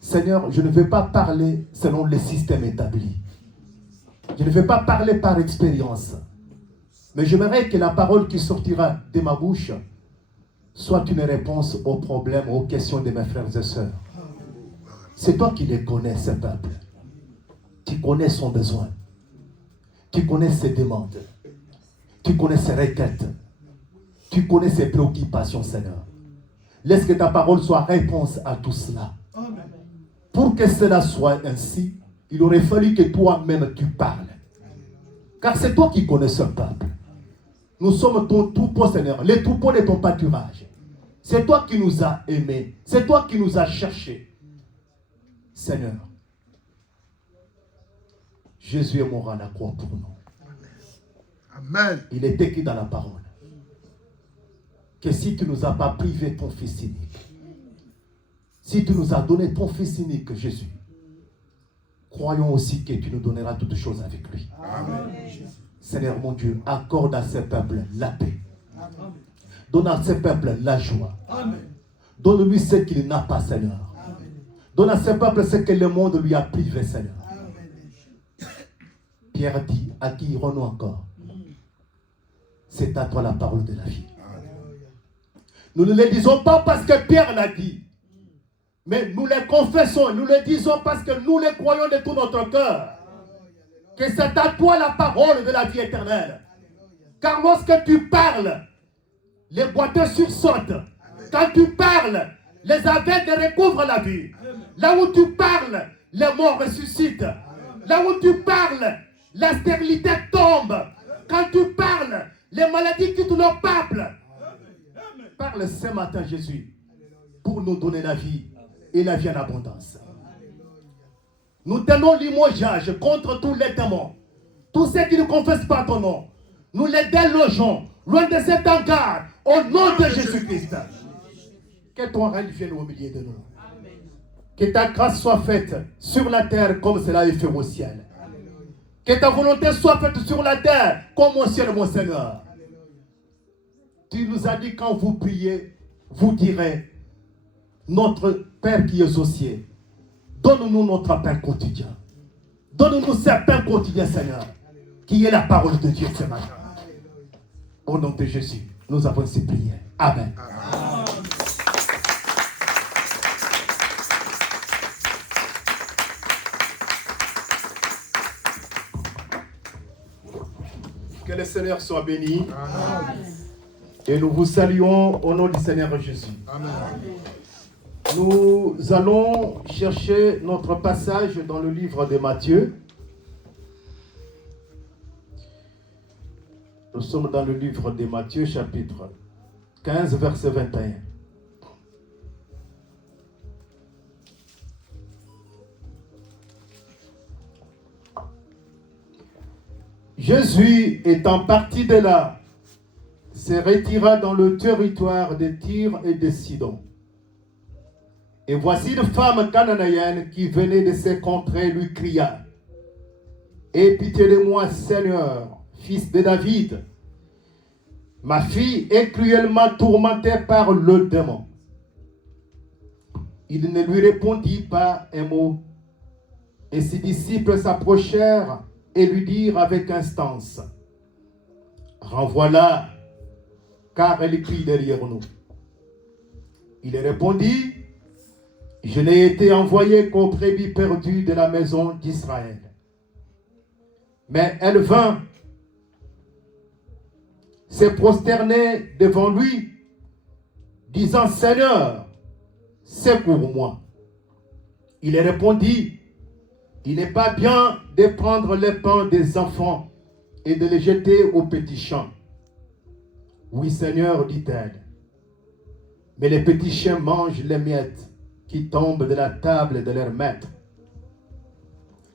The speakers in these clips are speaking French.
Seigneur, je ne veux pas parler selon les systèmes établis. Je ne veux pas parler par expérience. Mais j'aimerais que la parole qui sortira de ma bouche soit une réponse aux problèmes, aux questions de mes frères et sœurs. C'est toi qui les connais, ce peuple. Tu connais son besoin. Tu connais ses demandes. Tu connais ses requêtes. Tu connais ses préoccupations, Seigneur. Laisse que ta parole soit réponse à tout cela. Pour que cela soit ainsi, il aurait fallu que toi-même tu parles. Car c'est toi qui connais ce peuple. Nous sommes ton troupeau, Seigneur, les troupeaux de ton pâturage. C'est toi qui nous as aimés. C'est toi qui nous as cherchés. Seigneur, Jésus est mort à la croix pour nous. Amen. Il est écrit dans la parole que si tu ne nous as pas privé ton fils unique, si tu nous as donné ton fils unique, Jésus, croyons aussi que tu nous donneras toutes choses avec lui. Amen. Seigneur mon Dieu, accorde à ce peuple la paix. Donne à ce peuple la joie. Donne-lui ce qu'il n'a pas, Seigneur. Donne à ce peuple ce que le monde lui a privé, Seigneur. Pierre dit, à qui irons-nous encore? C'est à toi la parole de la vie. Nous ne le disons pas parce que Pierre l'a dit, mais nous le confessons, nous le disons parce que nous le croyons de tout notre cœur. Que c'est à toi la parole de la vie éternelle. Car lorsque tu parles, les boiteux sursautent. Quand tu parles, les aveugles recouvrent la vue. Là où tu parles, les morts ressuscitent. Là où tu parles, la stérilité tombe. Quand tu parles, les maladies quittent nos peuples. Parle ce matin, Jésus, pour nous donner la vie et la vie en abondance. Nous tenons limogeage contre tous les démons. Tous ceux qui ne confessent pas ton nom. Nous les délogeons loin de cet encart au nom de Jésus-Christ. Que ton règne vienne au milieu de nous. Que ta grâce soit faite sur la terre comme cela est fait au ciel. Que ta volonté soit faite sur la terre comme au ciel, mon Seigneur. Tu nous as dit quand vous priez, vous direz, notre Père qui es aux cieux, donne-nous notre pain quotidien. Donne-nous ce pain quotidien, Seigneur, qui est la parole de Dieu ce matin. Au nom de Jésus, nous avons ainsi prié. Amen. Que le Seigneur soit béni. Amen. Et nous vous saluons au nom du Seigneur Jésus. Amen. Nous allons chercher notre passage dans le livre de Matthieu. Nous sommes dans le livre de Matthieu, chapitre 15, verset 21. Jésus, étant parti de là, se retira dans le territoire de Tyr et de Sidon. Et voici une femme cananéenne qui venait de ces contrées lui cria: aie pitié de moi, Seigneur, fils de David. Ma fille est cruellement tourmentée par le démon. Il ne lui répondit pas un mot. Et ses disciples s'approchèrent et lui dirent avec instance: renvoie-la, car elle crie derrière nous. Il répondit: je n'ai été envoyé qu'aux brebis perdues de la maison d'Israël. Mais elle vint se prosterner devant lui, disant: Seigneur, secours-moi. Il répondit: il n'est pas bien de prendre les pains des enfants et de les jeter aux petits champs. Oui, Seigneur, dit-elle, mais les petits chiens mangent les miettes qui tombent de la table de leur maître.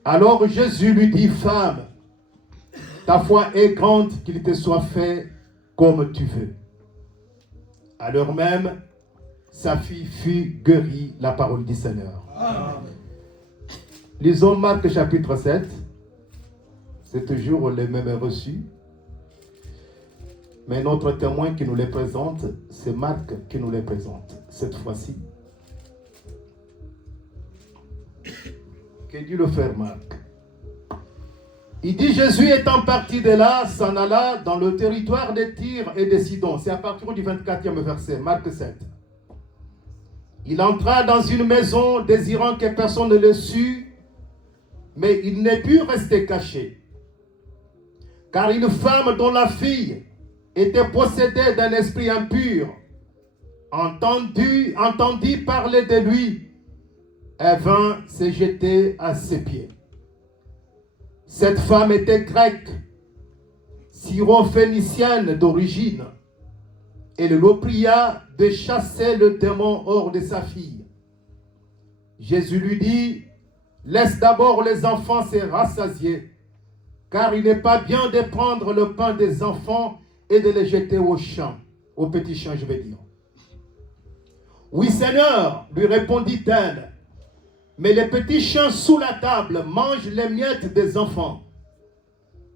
Alors Jésus lui dit: femme, ta foi est grande, qu'il te soit fait comme tu veux. À l'heure même, sa fille fut guérie, la parole du Seigneur. Amen. Lisons Marc chapitre 7. C'est toujours les mêmes reçus. Mais notre témoin qui nous les présente, c'est Marc qui nous les présente cette fois-ci. que dit le frère Marc. Il dit, Jésus étant parti de là, s'en alla dans le territoire de Tyr et de Sidon. C'est à partir du 24e verset, Marc 7. Il entra dans une maison désirant que personne ne le sût, mais il ne put rester caché. Car une femme dont la fille était possédée d'un esprit impur, entendit parler de lui, elle vint se jeter à ses pieds. Cette femme était grecque, syrophénicienne d'origine. Elle le pria de chasser le démon hors de sa fille. Jésus lui dit, laisse d'abord les enfants se rassasier, car il n'est pas bien de prendre le pain des enfants et de les jeter au champ, au petit champ, je vais dire. Oui, Seigneur, lui répondit-elle, mais les petits chiens sous la table mangent les miettes des enfants.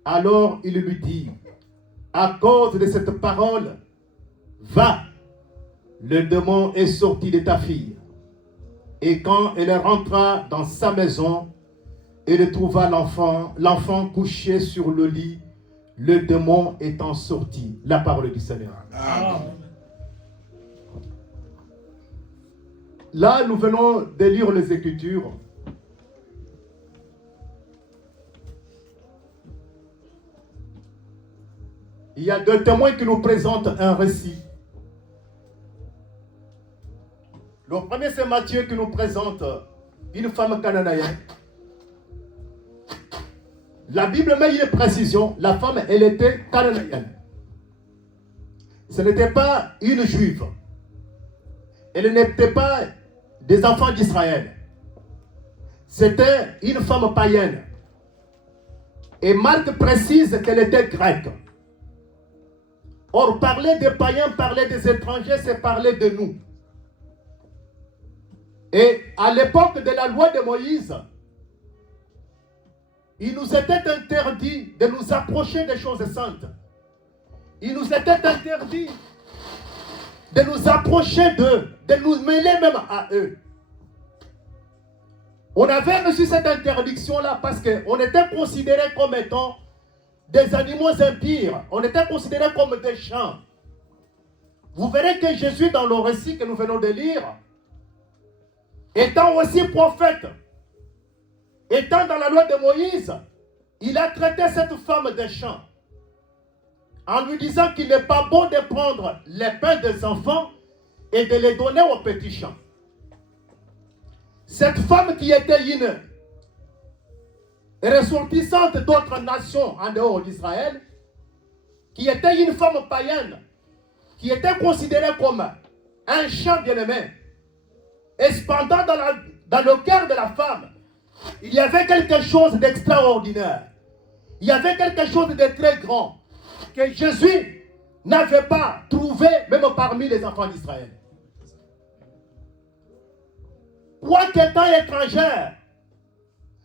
Alors il lui dit, à cause de cette parole, va, le démon est sorti de ta fille. Et quand elle rentra dans sa maison, elle trouva l'enfant couché sur le lit, le démon étant sorti. La parole du Seigneur. Amen. Là, nous venons de lire les Écritures. Il y a deux témoins qui nous présentent un récit. Le premier, c'est Matthieu qui nous présente une femme cananéenne. La Bible met une précision. La femme, elle était cananéenne. Ce n'était pas une juive. Elle n'était pas des enfants d'Israël. C'était une femme païenne. Et Marc précise qu'elle était grecque. Or, parler des païens, parler des étrangers, c'est parler de nous. Et à l'époque de la loi de Moïse, il nous était interdit de nous approcher des choses saintes. Il nous était interdit de nous approcher d'eux, de nous mêler même à eux. On avait reçu cette interdiction-là parce qu'on était considérés comme étant des animaux impurs. On était considérés comme des chiens. Vous verrez que Jésus, dans le récit que nous venons de lire, étant aussi prophète, étant dans la loi de Moïse, il a traité cette femme de chien en lui disant qu'il n'est pas bon de prendre les pains des enfants et de les donner aux petits chiens. Cette femme qui était une ressortissante d'autres nations en dehors d'Israël, qui était une femme païenne, qui était considérée comme un chien bien-aimé, et cependant dans le cœur de la femme, il y avait quelque chose d'extraordinaire. Il y avait quelque chose de très grand que Jésus n'avait pas trouvé même parmi les enfants d'Israël. Quoique étant étrangère,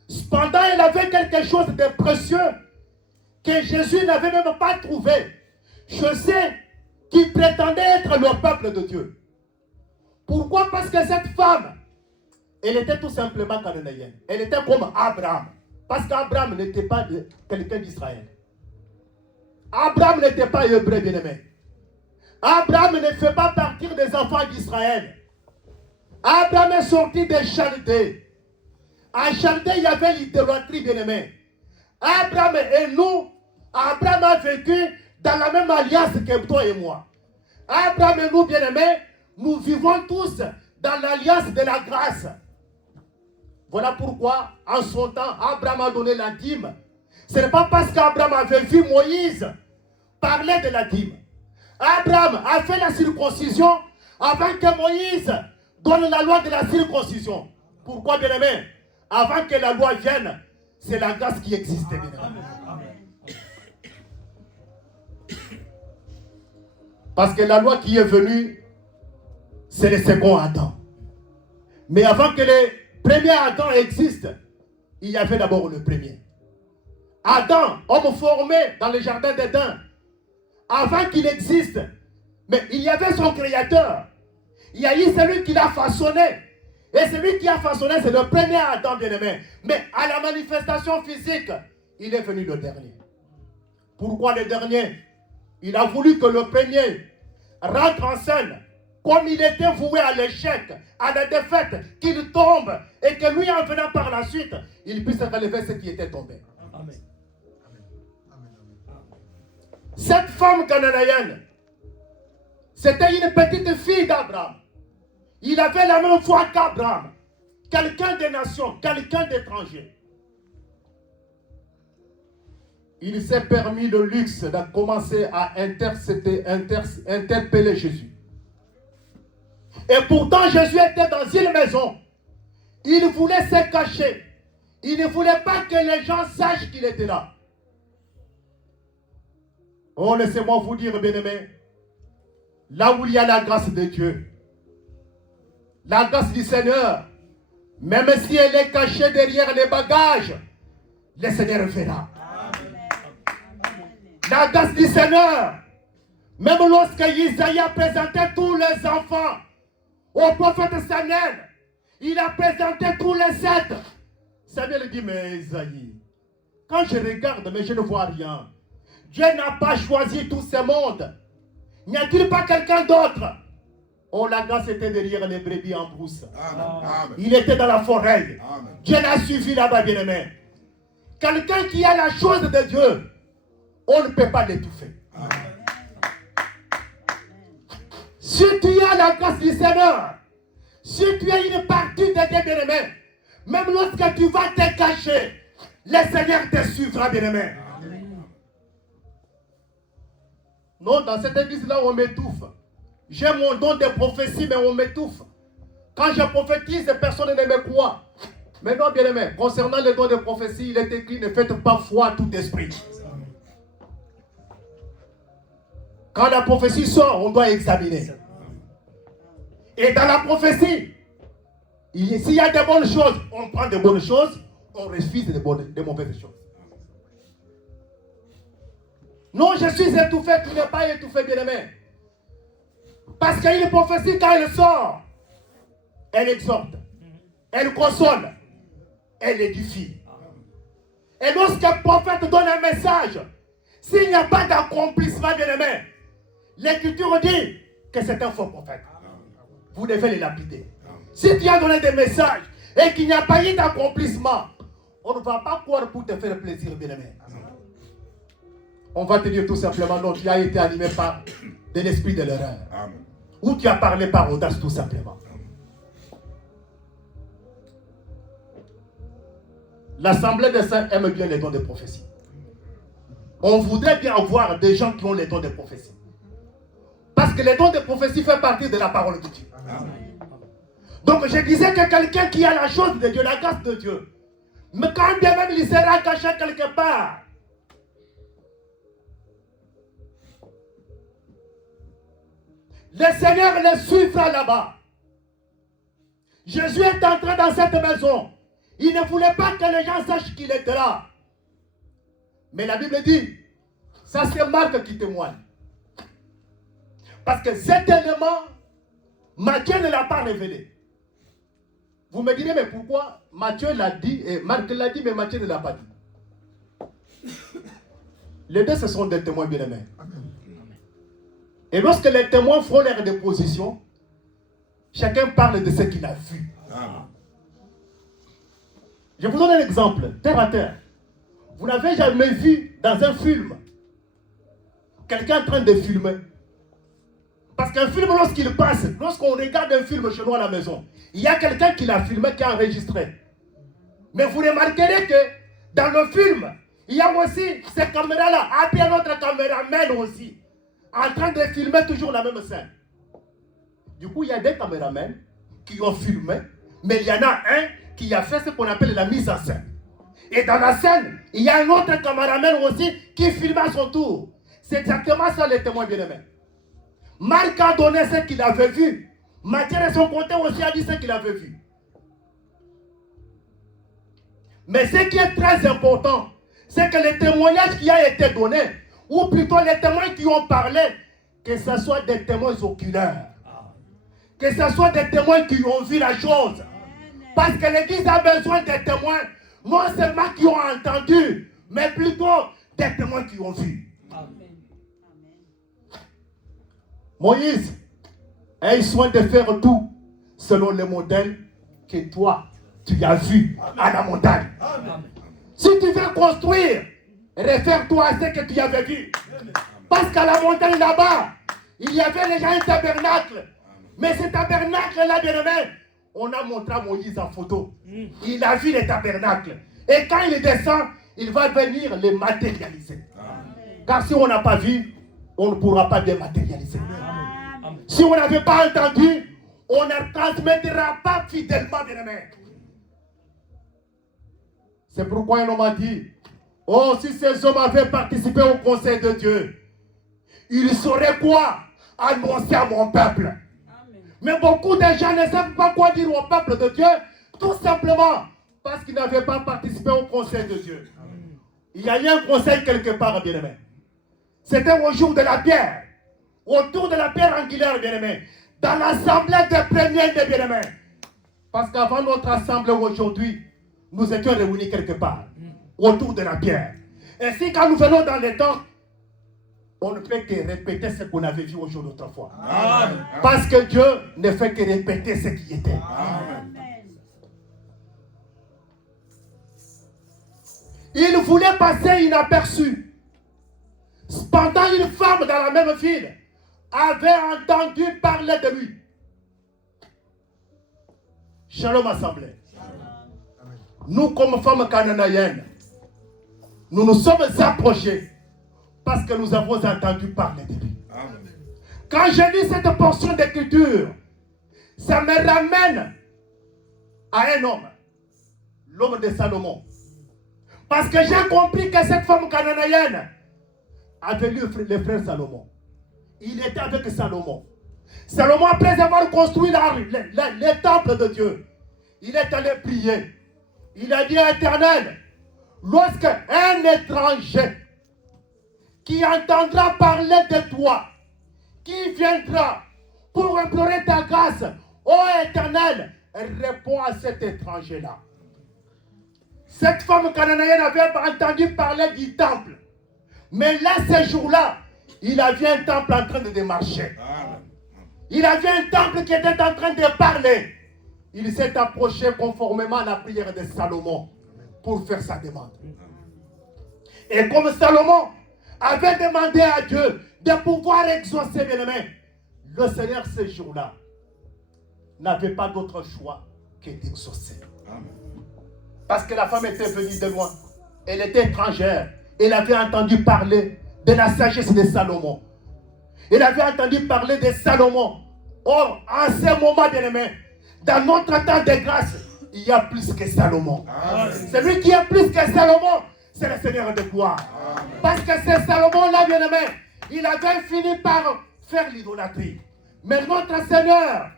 cependant elle avait quelque chose de précieux que Jésus n'avait même pas trouvé. Je sais qui prétendait être le peuple de Dieu. Pourquoi? Parce que cette femme, elle était tout simplement cananéenne. Elle était comme Abraham. Parce qu'Abraham n'était pas quelqu'un d'Israël. Abraham n'était pas hébreu, bien-aimé. Abraham ne fait pas partir des enfants d'Israël. Abraham est sorti de Chaldée. À Chaldée, il y avait l'idolâtrie, bien-aimé. Abraham et nous, Abraham a vécu dans la même alliance que toi et moi. Abraham et nous, bien-aimés, nous vivons tous dans l'alliance de la grâce. Voilà pourquoi, en son temps, Abraham a donné la dîme. Ce n'est pas parce qu'Abraham avait vu Moïse parler de la dîme. Abraham a fait la circoncision avant que Moïse donne la loi de la circoncision. Pourquoi, bien-aimé? Avant que la loi vienne, c'est la grâce qui existait, bien-aimé. Parce que la loi qui est venue, c'est le second Adam. Mais avant que le premier Adam existe, il y avait d'abord le premier. Adam, homme formé dans le jardin d'Éden, avant qu'il existe, mais il y avait son créateur. Il y a eu celui qui l'a façonné. Et celui qui a façonné, c'est le premier Adam, bien-aimé. Mais à la manifestation physique, il est venu le dernier. Pourquoi le dernier? Il a voulu que le premier rentre en scène. Comme il était voué à l'échec, à la défaite, qu'il tombe. Et que lui, en venant par la suite, il puisse relever ce qui était tombé. Amen. Cette femme cananéenne, c'était une petite fille d'Abraham. Il avait la même foi qu'Abraham. Quelqu'un des nations, quelqu'un d'étranger. Il s'est permis le luxe de commencer à interpeller Jésus. Et pourtant, Jésus était dans une maison. Il voulait se cacher. Il ne voulait pas que les gens sachent qu'il était là. Oh, laissez-moi vous dire, bien-aimés, là où il y a la grâce de Dieu, la grâce du Seigneur, même si elle est cachée derrière les bagages, le Seigneur verra. La grâce du Seigneur, même lorsque Isaïe a présenté tous les enfants au prophète Samuel, il a présenté tous les 7. Samuel dit, mais Isaïe, quand je regarde, mais je ne vois rien. Dieu n'a pas choisi tout ce monde. N'y a-t-il pas quelqu'un d'autre? Oh, la grâce était derrière les brebis en brousse. Amen. Il était dans la forêt. Amen. Dieu l'a suivi là-bas, bien-aimé. Quelqu'un qui a la chose de Dieu, on ne peut pas l'étouffer. Si tu as la grâce du Seigneur, si tu as une partie de tes bien-aimés, même lorsque tu vas te cacher, le Seigneur te suivra, bien-aimé. Non, dans cette église-là, on m'étouffe. J'ai mon don de prophétie, mais on m'étouffe. Quand je prophétise, personne ne me croit. Mais non, bien-aimé, concernant le don de prophétie, il est écrit, ne faites pas foi à tout esprit. Quand la prophétie sort, on doit examiner. Et dans la prophétie, s'il y a de bonnes choses, on prend de bonnes choses, on refuse de mauvaises choses. Non, je suis étouffé, tu n'es pas étouffé, bien-aimé. Parce qu'une prophétie, quand elle sort, elle exhorte, elle console, elle édifie. Et lorsqu'un prophète donne un message, s'il n'y a pas d'accomplissement, bien-aimé, l'Écriture dit que c'est un faux prophète. Vous devez les lapider. Si tu as donné des messages et qu'il n'y a pas eu d'accomplissement, on ne va pas croire pour te faire plaisir, bien-aimé. On va te dire tout simplement, non, tu as été animé par de l'esprit de l'erreur. Ou tu as parlé par audace, tout simplement. L'Assemblée des saints aime bien les dons de prophétie. On voudrait bien avoir des gens qui ont les dons de prophétie. Parce que les dons de prophétie font partie de la parole de Dieu. Donc je disais que quelqu'un qui a la chose de Dieu, la grâce de Dieu, mais quand bien même il sera caché quelque part, le Seigneur le suivra là-bas. Jésus est entré dans cette maison. Il ne voulait pas que les gens sachent qu'il était là. Mais la Bible dit, ça c'est Marc qui témoigne. Parce que cet élément, Matthieu ne l'a pas révélé. Vous me direz, mais pourquoi Matthieu l'a dit, et Marc l'a dit, mais Matthieu ne l'a pas dit. Les deux, ce sont des témoins bien-aimés. Et lorsque les témoins font leur déposition, chacun parle de ce qu'il a vu. Je vous donne un exemple, terre à terre. Vous n'avez jamais vu dans un film quelqu'un en train de filmer. Parce qu'un film, lorsqu'il passe, lorsqu'on regarde un film chez nous à la maison, il y a quelqu'un qui l'a filmé, qui a enregistré. Mais vous remarquerez que dans le film, il y a aussi ces caméras-là, et puis un autre caméraman aussi, en train de filmer toujours la même scène. Du coup, il y a des caméramans qui ont filmé, mais il y en a un qui a fait ce qu'on appelle la mise en scène. Et dans la scène, il y a un autre caméraman aussi qui filme à son tour. C'est exactement ça les témoins bien-aimés. Marc a donné ce qu'il avait vu. Matthieu de son côté aussi a dit ce qu'il avait vu. Mais ce qui est très important, c'est que le témoignage qui a été donné, ou plutôt les témoins qui ont parlé, que ce soit des témoins oculaires, que ce soit des témoins qui ont vu la chose, Parce que l'Église a besoin des témoins, non seulement qui ont entendu, mais plutôt des témoins qui ont vu. Amen. Moïse a eu soin de faire tout selon le modèle que toi, tu as vu à la montagne. Amen. Si tu veux construire, réfère-toi à ce que tu avais vu. Parce qu'à la montagne là-bas, il y avait déjà un tabernacle. Mais ce tabernacle-là, bien aimé, on a montré à Moïse en photo. Il a vu les tabernacles. Et quand il descend, il va venir les matérialiser. Car si on n'a pas vu, on ne pourra pas les matérialiser. Si on n'avait pas entendu, on ne transmettra pas fidèlement, bien aimé. C'est pourquoi un homme a dit, oh, si ces hommes avaient participé au conseil de Dieu, ils sauraient quoi annoncer à mon peuple. Amen. Mais beaucoup de gens ne savent pas quoi dire au peuple de Dieu, tout simplement parce qu'ils n'avaient pas participé au conseil de Dieu. Amen. Il y a eu un conseil quelque part, bien-aimé. C'était au jour de la pierre, autour de la pierre angulaire, bien-aimé, dans l'assemblée des premiers des bien-aimés. Parce qu'avant notre assemblée aujourd'hui, nous étions réunis quelque part, autour de la pierre. Et si quand nous venons dans les temps, on ne peut que répéter ce qu'on avait vu aujourd'hui autrefois. Amen. Parce que Dieu ne fait que répéter ce qui était. Amen. Il voulait passer inaperçu. Cependant, une femme dans la même ville avait entendu parler de lui. Shalom assemblée. Nous, comme femmes cananéennes, nous nous sommes approchés parce que nous avons entendu parler de lui. Amen. Quand je lis cette portion d'écriture, ça me ramène à un homme, l'homme de Salomon. Parce que j'ai compris que cette femme cananéenne avait lu le frère Salomon. Il était avec Salomon. Salomon, après avoir construit le temple de Dieu, il est allé prier. Il a dit à l'Éternel, lorsque un étranger qui entendra parler de toi, qui viendra pour implorer ta grâce, ô Éternel, réponds à cet étranger-là. Cette femme cananéenne avait entendu parler du temple. Mais là, ce jour-là, il a vu un temple en train de démarcher. Il a vu un temple qui était en train de parler. Il s'est approché conformément à la prière de Salomon pour faire sa demande. Et comme Salomon avait demandé à Dieu de pouvoir exaucer, bien aimé, le Seigneur ce jour-là n'avait pas d'autre choix que d'exaucer. Parce que la femme était venue de loin. Elle était étrangère. Elle avait entendu parler de la sagesse de Salomon. Elle avait entendu parler de Salomon. Or, en ce moment, bien aimé, dans notre temps de grâce, il y a plus que Salomon. Celui qui est plus que Salomon, c'est le Seigneur de gloire. Amen. Parce que c'est Salomon-là, bien aimé, il avait fini par faire l'idolâtrie. Mais notre Seigneur,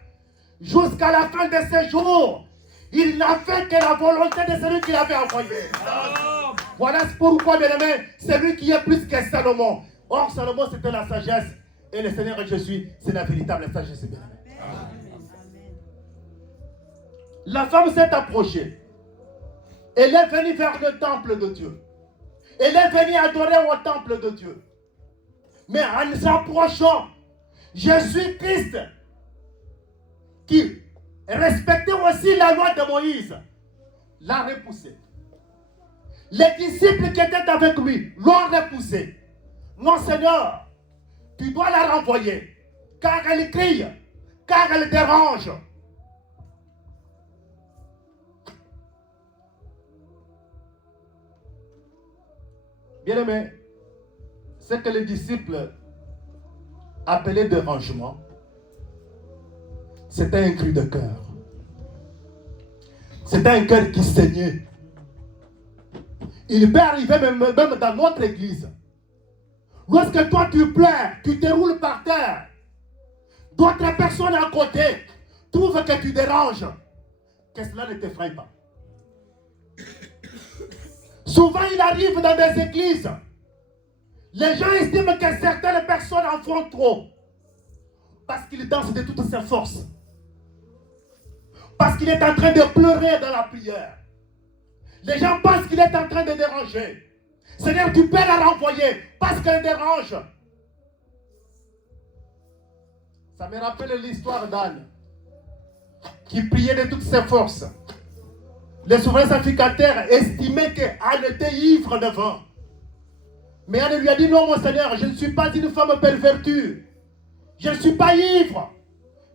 jusqu'à la fin de ses jours, il n'a fait que la volonté de celui qui l'avait envoyé. Amen. Voilà pourquoi, bien aimé, c'est lui qui est plus que Salomon. Or, Salomon, c'était la sagesse. Et le Seigneur que je suis, c'est la véritable sagesse, bien aimé. La femme s'est approchée. Elle est venue vers le temple de Dieu. Elle est venue adorer au temple de Dieu. Mais en s'approchant, Jésus-Christ, qui respectait aussi la loi de Moïse, l'a repoussé. Les disciples qui étaient avec lui l'ont repoussé. Non, Seigneur, tu dois la renvoyer, car elle crie, car elle dérange. Bien-aimé, ce que les disciples appelaient dérangement, c'était un cri de cœur. C'était un cœur qui saignait. Il peut arriver même dans notre église. Lorsque toi tu pleures, tu te roules par terre, d'autres personnes à côté trouvent que tu déranges, que cela ne t'effraie pas. Souvent, il arrive dans des églises. Les gens estiment que certaines personnes en font trop. Parce qu'ils dansent de toutes ses forces. parce qu'il est en train de pleurer dans la prière. Les gens pensent qu'il est en train de déranger. Seigneur, tu peux la renvoyer parce qu'elle dérange. Ça me rappelle l'histoire d'Anne qui priait de toutes ses forces. Les souverains sacrificateurs estimaient qu'Anne était ivre de vin. Mais Anne lui a dit, non mon Seigneur, je ne suis pas une femme pervertie. Je ne suis pas ivre.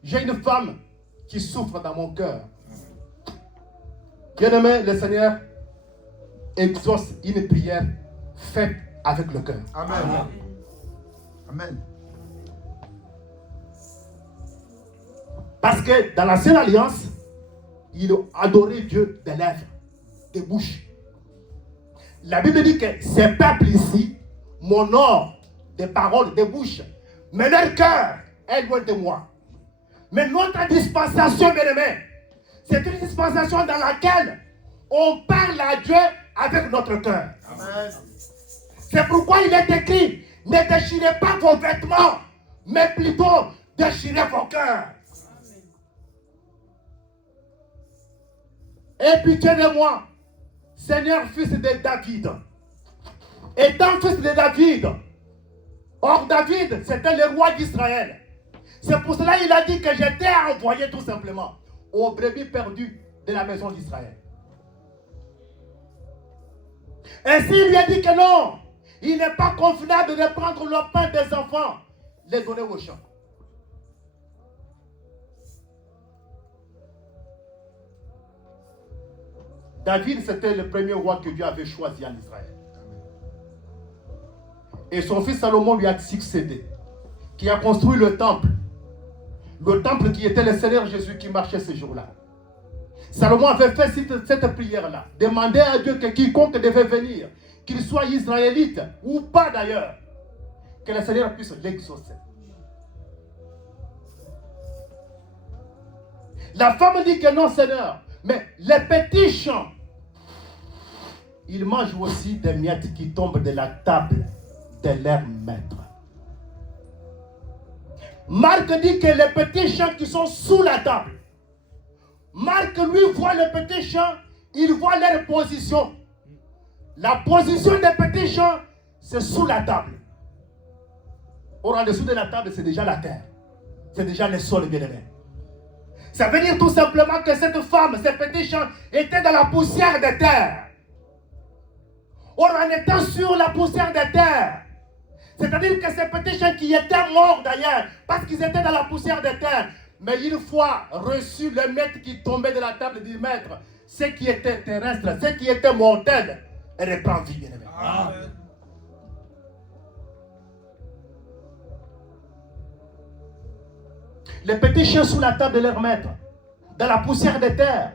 J'ai une femme qui souffre dans mon cœur. Bien-aimé, le Seigneur exauce une prière faite avec le cœur. Amen. Amen. Parce que dans l'ancienne alliance, il adorait Dieu des lèvres, des bouches. La Bible dit que ces peuples ici m'honorent des paroles, des bouches, mais leur cœur est loin de moi. Mais notre dispensation, bien-aimé, c'est une dispensation dans laquelle on parle à Dieu avec notre cœur. Amen. C'est pourquoi il est écrit, ne déchirez pas vos vêtements, mais plutôt déchirez vos cœurs. Aie pitié de moi, Seigneur, fils de David. Étant fils de David, or David, c'était le roi d'Israël. C'est pour cela qu'il a dit que j'étais envoyé tout simplement aux brebis perdues de la maison d'Israël. Ainsi, il lui a dit que non, il n'est pas convenable de prendre le pain des enfants, les donner aux champs. David, c'était le premier roi que Dieu avait choisi en Israël. Et son fils Salomon lui a succédé, qui a construit le temple. Le temple qui était le Seigneur Jésus qui marchait ce jour-là. Salomon avait fait cette prière-là. Demandait à Dieu que quiconque devait venir, qu'il soit israélite ou pas d'ailleurs, que le Seigneur puisse l'exaucer. La femme dit que non, Seigneur, mais les petits champs, ils mangent aussi des miettes qui tombent de la table de leur maître. Marc dit que les petits champs qui sont sous la table, Marc lui voit les petits champs, il voit leur position. La position des petits champs, c'est sous la table. Or, en dessous de la table, c'est déjà la terre. C'est déjà le sol, bien aimé. Ça veut dire tout simplement que cette femme, ces petits champs, étaient dans la poussière de terre. Or, en étant sur la poussière de terre, c'est-à-dire que ces petits champs qui étaient morts d'ailleurs, parce qu'ils étaient dans la poussière de terre, mais une fois reçu le maître qui tombait de la table du maître, ce qui était terrestre, ce qui était mortel, reprend vie, bien aimé. Amen. Les petits chiens sous la table de leur maître, dans la poussière de terre.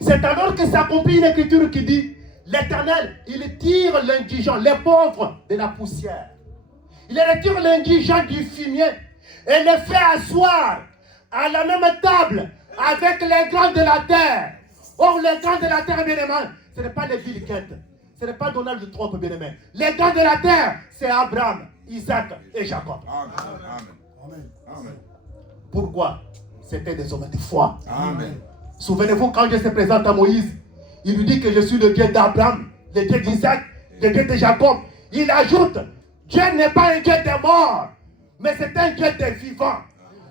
C'est alors que s'accomplit une écriture qui dit, l'Éternel, il tire l'indigent, les pauvres de la poussière. Il retire l'indigent du fumier et le fait asseoir à la même table avec les grands de la terre. Or, les grands de la terre, bien aimés, ce n'est pas les Bill Gates, ce n'est pas Donald Trump, bien aimé. Les grands de la terre, c'est Abraham, Isaac et Jacob. Amen. Amen. Amen. Pourquoi? C'était des hommes de foi. Amen. Souvenez-vous quand Dieu se présente à Moïse, il lui dit que je suis le Dieu d'Abraham, le Dieu d'Isaac, le Dieu de Jacob. Il ajoute, Dieu n'est pas un Dieu des morts, mais c'est un Dieu des vivants.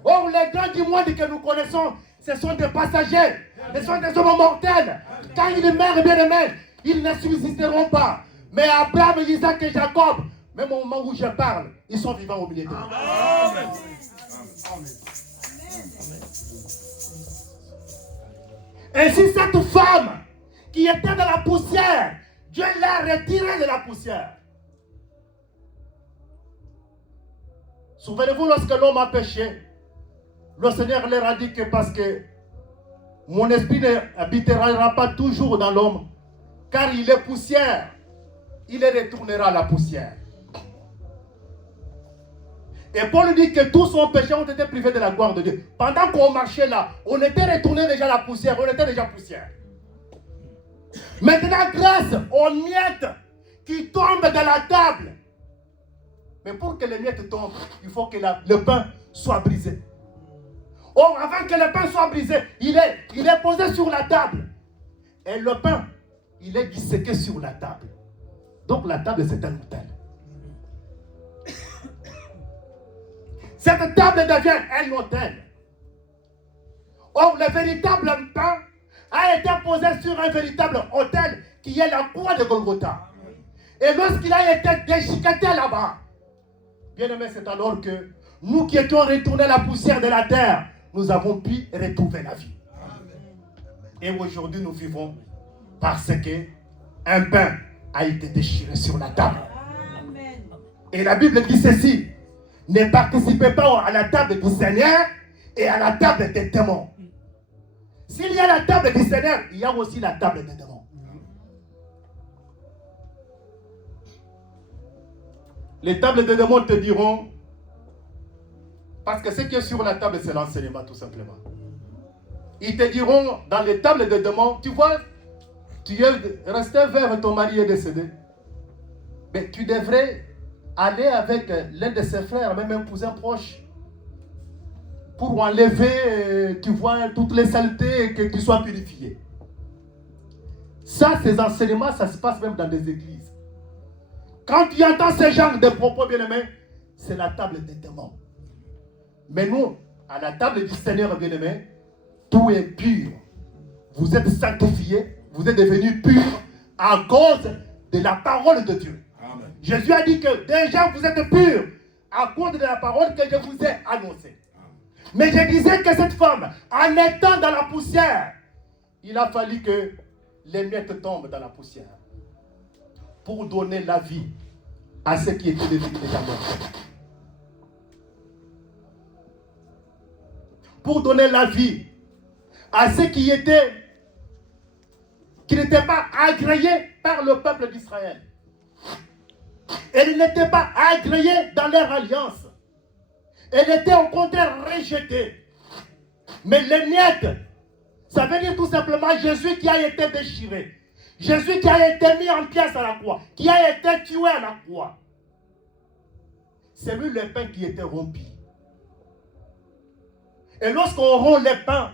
Or, les grands du monde que nous connaissons, ce sont des passagers, ce sont des hommes mortels. Quand ils meurent, bien aimés, ils ne subsisteront pas. Mais Abraham, Isaac et Jacob, même au moment où je parle, ils sont vivants au milieu de nous. Amen. Amen. Ainsi, cette femme qui était dans la poussière, Dieu l'a retirée de la poussière. Souvenez-vous, lorsque l'homme a péché, le Seigneur leur a dit que parce que mon esprit n'habitera pas toujours dans l'homme, car il est poussière, il retournera à la poussière. Et Paul dit que tous nos péchés ont été privés de la gloire de Dieu. Pendant qu'on marchait là, on était retourné déjà à la poussière, on était déjà poussière. Maintenant, grâce aux miettes qui tombent de la table, mais pour que les miettes tombent, il faut que le pain soit brisé. Or, avant que le pain soit brisé, il est posé sur la table. Et le pain, il est disséqué sur la table. Donc la table, c'est un autel. Cette table devient un autel. Or, le véritable pain a été posé sur un véritable autel qui est la croix de Golgotha. Et lorsqu'il a été déchiqueté là-bas, bien aimé, c'est alors que nous qui étions retournés à la poussière de la terre, nous avons pu retrouver la vie. Et aujourd'hui, nous vivons parce que un pain a été déchiré sur la table. Et la Bible dit ceci: ne participez pas à la table du Seigneur et à la table des démons. S'il y a la table du Seigneur, il y a aussi la table des démons. Les tables des démons te diront, parce que ce qui est sur la table, c'est l'enseignement tout simplement. Ils te diront, dans les tables des démons, tu vois, tu es resté veuve, ton mari est décédé. Mais tu devrais aller avec l'un de ses frères, même un cousin proche, pour enlever, tu vois, toutes les saletés et que tu sois purifié. Ça, ces enseignements, ça se passe même dans des églises. Quand tu entends ce genre de propos, bien-aimés, c'est la table des démons. Mais nous, à la table du Seigneur, bien-aimés, tout est pur. Vous êtes sanctifiés, vous êtes devenus purs à cause de la parole de Dieu. Amen. Jésus a dit que déjà vous êtes purs à cause de la parole que je vous ai annoncée. Mais je disais que cette femme, en étant dans la poussière, il a fallu que les miettes tombent dans la poussière pour donner la vie à ceux qui étaient déjà morts. Pour donner la vie à ceux qui n'étaient pas agréés par le peuple d'Israël. Et ils n'étaient pas agréés dans leur alliance. Elle était au contraire rejetée. Mais les miettes, ça veut dire tout simplement Jésus qui a été déchiré. Jésus qui a été mis en pièces à la croix. Qui a été tué à la croix. C'est lui le pain qui était rompu. Et lorsqu'on rompt les pains,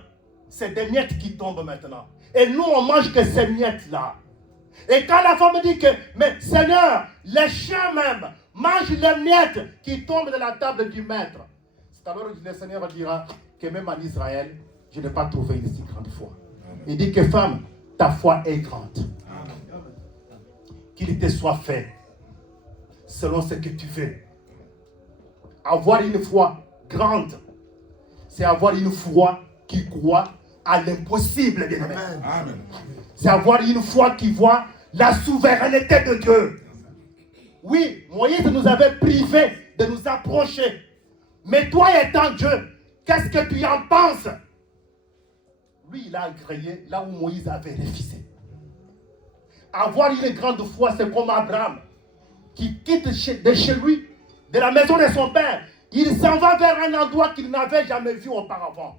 c'est des miettes qui tombent maintenant. Et nous, on mange que ces miettes-là. Et quand la femme dit que, mais Seigneur, les chiens même mangent les miettes qui tombent de la table du maître. C'est alors que le Seigneur dira que même en Israël, je n'ai pas trouvé une si grande foi. Il dit que femme, ta foi est grande. Qu'il te soit fait selon ce que tu veux. Avoir une foi grande, c'est avoir une foi qui croit à l'impossible. C'est avoir une foi qui voit la souveraineté de Dieu. Oui, Moïse nous avait privés de nous approcher. Mais toi étant Dieu, qu'est-ce que tu en penses? Lui, il a agréé là où Moïse avait refusé. Avoir une grande foi, c'est comme Abraham, qui quitte de chez lui, de la maison de son père. Il s'en va vers un endroit qu'il n'avait jamais vu auparavant.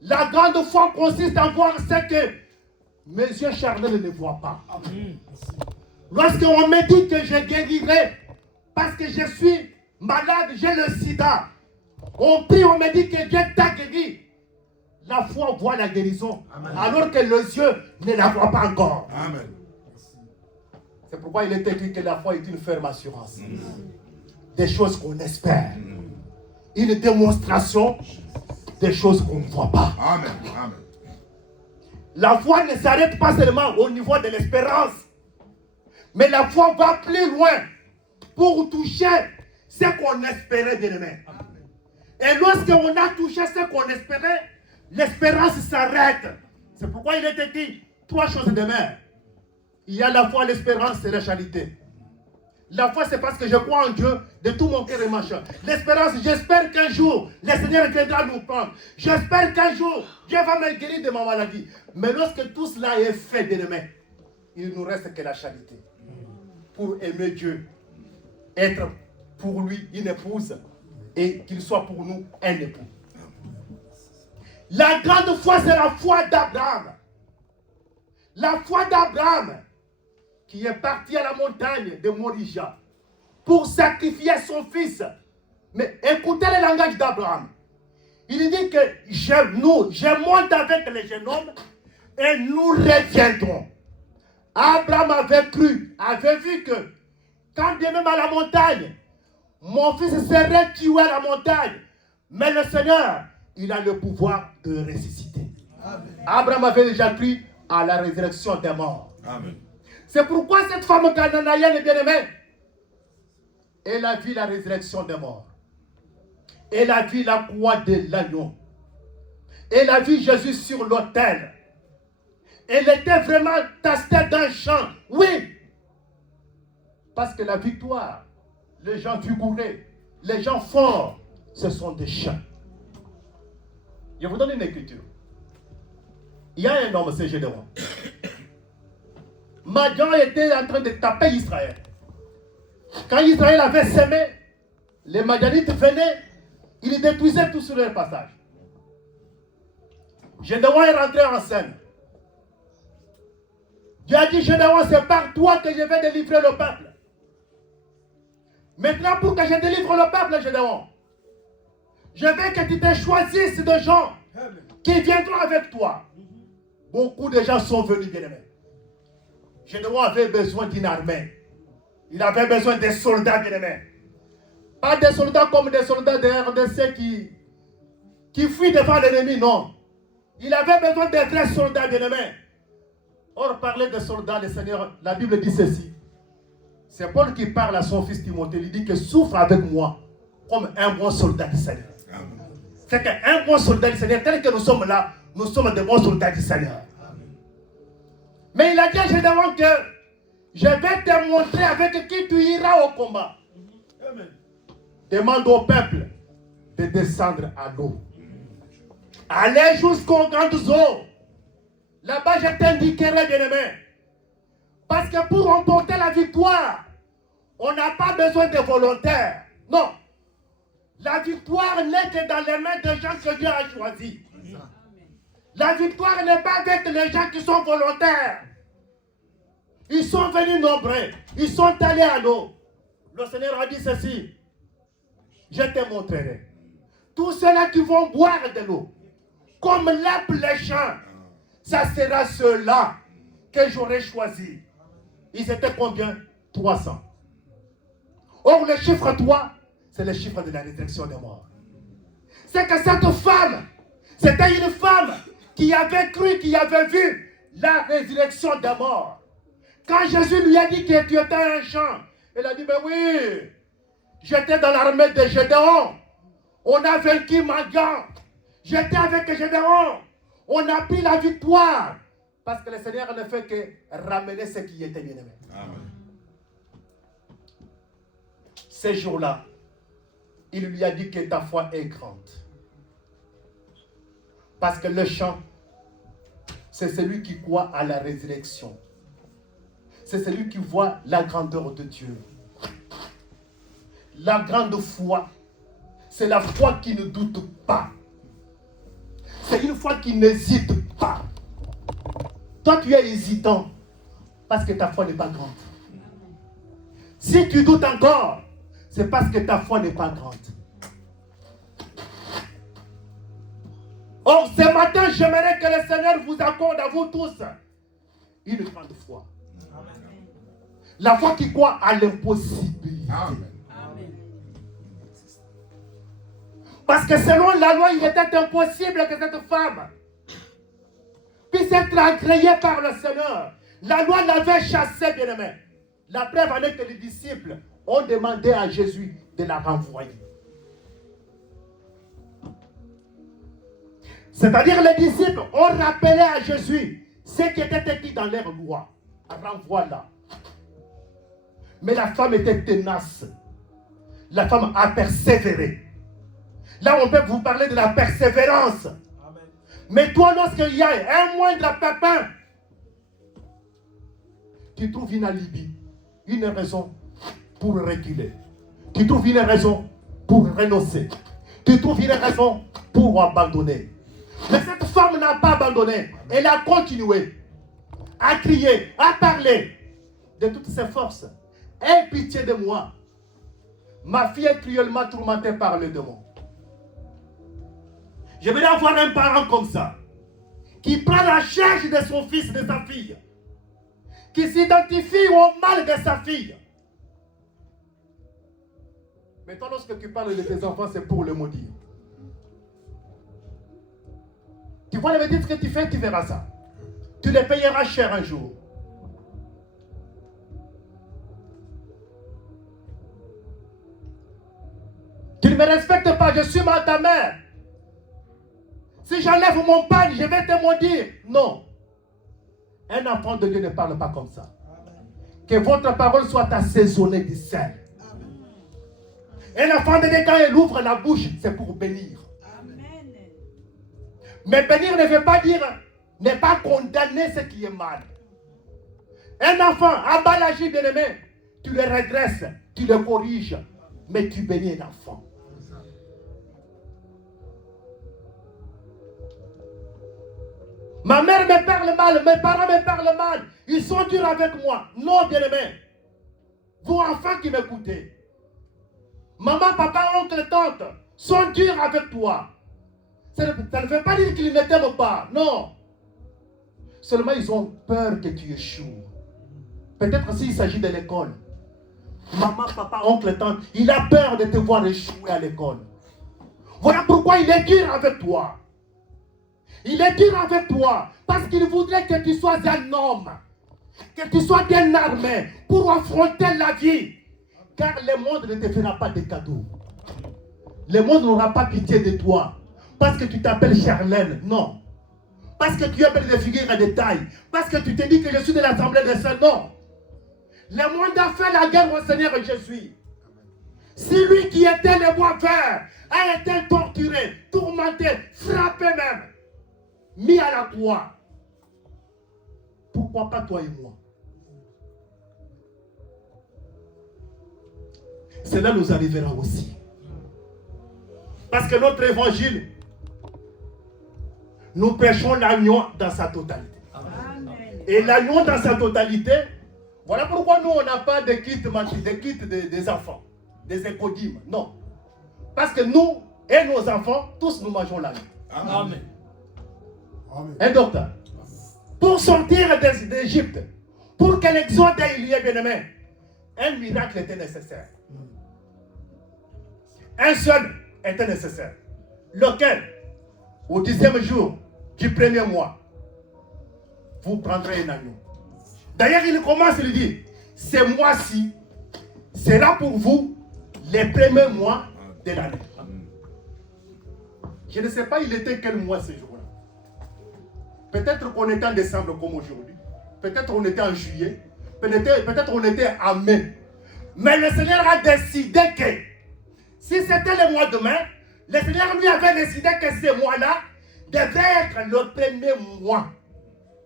La grande foi consiste à voir ce que mes yeux charnels ne voient pas. Lorsqu'on me dit que je guérirai parce que je suis malade, j'ai le sida. On prie, on me dit que Dieu t'a guéri. La foi voit la guérison. Amen. Alors que les yeux ne la voient pas encore. Amen. C'est pourquoi il est écrit que la foi est une ferme assurance. Des choses qu'on espère. Une démonstration des choses qu'on ne voit pas. Amen. Amen. La foi ne s'arrête pas seulement au niveau de l'espérance. Mais la foi va plus loin pour toucher ce qu'on espérait de l'aimer. Et lorsqu'on a touché ce qu'on espérait, l'espérance s'arrête. C'est pourquoi il est écrit 3 choses de même. Il y a la foi, l'espérance et la charité. La foi, c'est parce que je crois en Dieu de tout mon cœur et ma chair. L'espérance, j'espère qu'un jour, le Seigneur viendra nous prendre. J'espère qu'un jour, Dieu va me guérir de ma maladie. Mais lorsque tout cela est fait de demain, il ne nous reste que la charité. Pour aimer Dieu, être pour lui une épouse et qu'il soit pour nous un époux. La grande foi, c'est la foi d'Abraham. La foi d'Abraham qui est parti à la montagne de Morija pour sacrifier son fils. Mais écoutez le langage d'Abraham. Il dit que je monte avec les jeunes hommes et nous reviendrons. Abraham avait cru, avait vu que quand bien même à la montagne, mon fils serait tué à la montagne, mais le Seigneur, il a le pouvoir de ressusciter. Amen. Abraham avait déjà cru à la résurrection des morts. Amen. C'est pourquoi cette femme cananéenne bien-aimée, elle a vu la résurrection des morts. Elle a vu la croix de l'agneau. Elle a vu Jésus sur l'autel. Elle était vraiment tastée d'un champ. Oui. Parce que la victoire, les gens vigoureux, les gens forts, ce sont des champs. Je vous donne une écriture. Il y a un homme, c'est Gédéon. Madian était en train de taper Israël. Quand Israël avait semé, les Madianites venaient, ils détruisaient tout sur leur passage. Gédéon est rentré en scène. Dieu a dit, Gédéon, c'est par toi que je vais délivrer le peuple. Maintenant, pour que je délivre le peuple, Gédéon, je veux que tu te choisisses de gens qui viendront avec toi. Beaucoup de gens sont venus, bien-aimés. Gédéon avait besoin d'une armée. Il avait besoin des soldats, bien-aimés. Pas des soldats comme des soldats de RDC qui fuient devant l'ennemi, non. Il avait besoin des vrais soldats, bien-aimés. Or, parler de soldats, le Seigneur, la Bible dit ceci. C'est Paul qui parle à son fils Timothée. Il dit que souffre avec moi comme un bon soldat du Seigneur. C'est qu'un bon soldat du Seigneur, tel que nous sommes là, nous sommes des bons soldats du Seigneur. Mais il a dit à Gédéon que je vais te montrer avec qui tu iras au combat. Demande au peuple de descendre à l'eau. Allez jusqu'aux grandes eaux. Là-bas, je t'indiquerai, bien-aimé. Parce que pour remporter la victoire, on n'a pas besoin de volontaires. Non. La victoire n'est que dans les mains des gens que Dieu a choisis. La victoire n'est pas avec les gens qui sont volontaires. Ils sont venus nombreux. Ils sont allés à l'eau. Le Seigneur a dit ceci. Je te montrerai. Tous ceux-là qui vont boire de l'eau, comme l'appent les champs, ça sera ceux-là que j'aurai choisi. Ils étaient combien? 300. Or, le chiffre 3, c'est le chiffre de la résurrection des morts. C'est que cette femme, c'était une femme qui avait cru, qui avait vu la résurrection des morts. Quand Jésus lui a dit que tu étais un champ, elle a dit, mais oui, j'étais dans l'armée de Gédéon. On a vaincu Madian. J'étais avec Gédéon. On a pris la victoire. Parce que le Seigneur ne fait que ramener ce qui était bien-aimé. Ces jours-là, il lui a dit que ta foi est grande. Parce que le champ, c'est celui qui croit à la résurrection. C'est celui qui voit la grandeur de Dieu. La grande foi, c'est la foi qui ne doute pas. C'est une foi qui n'hésite pas. Toi, tu es hésitant parce que ta foi n'est pas grande. Si tu doutes encore, c'est parce que ta foi n'est pas grande. Or, ce matin, j'aimerais que le Seigneur vous accorde à vous tous une grande foi. La foi qui croit à l'impossibilité. Parce que selon la loi, il était impossible que cette femme puisse être agréée par le Seigneur. La loi l'avait chassée, bien-aimé. La preuve en est que les disciples ont demandé à Jésus de la renvoyer. C'est-à-dire les disciples ont rappelé à Jésus ce qui était écrit dans leur loi. Renvoie-la. Mais la femme était tenace. La femme a persévéré. Là, on peut vous parler de la persévérance. Amen. Mais toi, lorsqu'il y a un moindre pépin, tu trouves une alibi, une raison pour reculer. Tu trouves une raison pour renoncer. Tu trouves une raison pour abandonner. Mais cette femme n'a pas abandonné. Elle a continué à crier, à parler de toutes ses forces. Aie pitié de moi. Ma fille est cruellement tourmentée par le démon. Je vais avoir un parent comme ça, qui prend la charge de son fils, de sa fille, qui s'identifie au mal de sa fille. Mais toi, lorsque tu parles de tes enfants, c'est pour le maudire. Tu vois les bêtises que tu fais, tu verras ça. Tu les payeras cher un jour. Tu ne me respectes pas, je suis ta mère. Si j'enlève mon pagne, je vais te maudire. Non. Un enfant de Dieu ne parle pas comme ça. Que votre parole soit assaisonnée du sel. Un enfant de Dieu, quand il ouvre la bouche, c'est pour bénir. Mais bénir ne veut pas dire, ne pas condamner ce qui est mal. Un enfant, abat l'agir bien-aimé, tu le redresses, tu le corriges, mais tu bénis un enfant. Ma mère me parle mal, mes parents me parlent mal. Ils sont durs avec moi. Non, bien-aimé. Vous, enfants qui m'écoutez. Maman, papa, oncle, tante sont durs avec toi. Ça ne veut pas dire qu'ils ne t'aiment pas. Non. Seulement, ils ont peur que tu échoues. Peut-être s'il s'agit de l'école. Maman, papa, oncle, tante, il a peur de te voir échouer à l'école. Voilà pourquoi il est dur avec toi. Il est dur avec toi parce qu'il voudrait que tu sois un homme, que tu sois bien armé pour affronter la vie. Car le monde ne te fera pas de cadeaux. Le monde n'aura pas pitié de toi parce que tu t'appelles Charlène. Non. Parce que tu appelles des figures à détail. Parce que tu te dis que je suis de l'assemblée des saints. Non. Le monde a fait la guerre au Seigneur et je suis. Celui qui était le bois vert a été torturé, tourmenté, frappé même, mis à la croix. Pourquoi pas toi et moi? Cela nous arrivera aussi. Parce que notre évangile, nous prêchons l'agneau dans sa totalité. Amen. Et l'agneau dans sa totalité, voilà pourquoi nous, on n'a pas de kits des enfants, des écodimes. Non. Parce que nous et nos enfants, tous nous mangeons l'agneau. Amen. Un docteur, pour sortir d'Égypte, pour que l'exode ait lieu, bien-aimé, un miracle était nécessaire. Un seul était nécessaire. Lequel? Au 10e jour du premier mois, vous prendrez un agneau. D'ailleurs, il commence, il dit, ce mois-ci sera pour vous les premiers mois de l'année. Je ne sais pas, il était quel mois ce jour-là. Peut-être qu'on était en décembre comme aujourd'hui. Peut-être qu'on était en juillet. Peut-être qu'on était en mai. Mais le Seigneur a décidé que si c'était le mois de mai, le Seigneur lui avait décidé que ce mois-là devait être le premier mois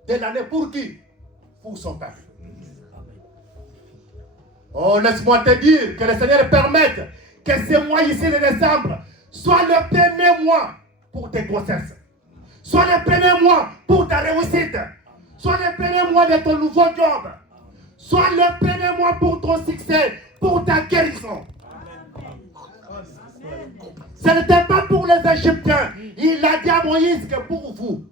de l'année. Pour qui? Pour son peuple. Oh, laisse-moi te dire que le Seigneur permette que ce mois ici de décembre soit le premier mois pour tes grossesses. Soit le premier mois pour ta réussite. Soit le premier mois de ton nouveau job. Soit le premier mois pour ton succès, pour ta guérison. Ce n'était pas pour les Égyptiens. Il a dit à Moïse que pour vous,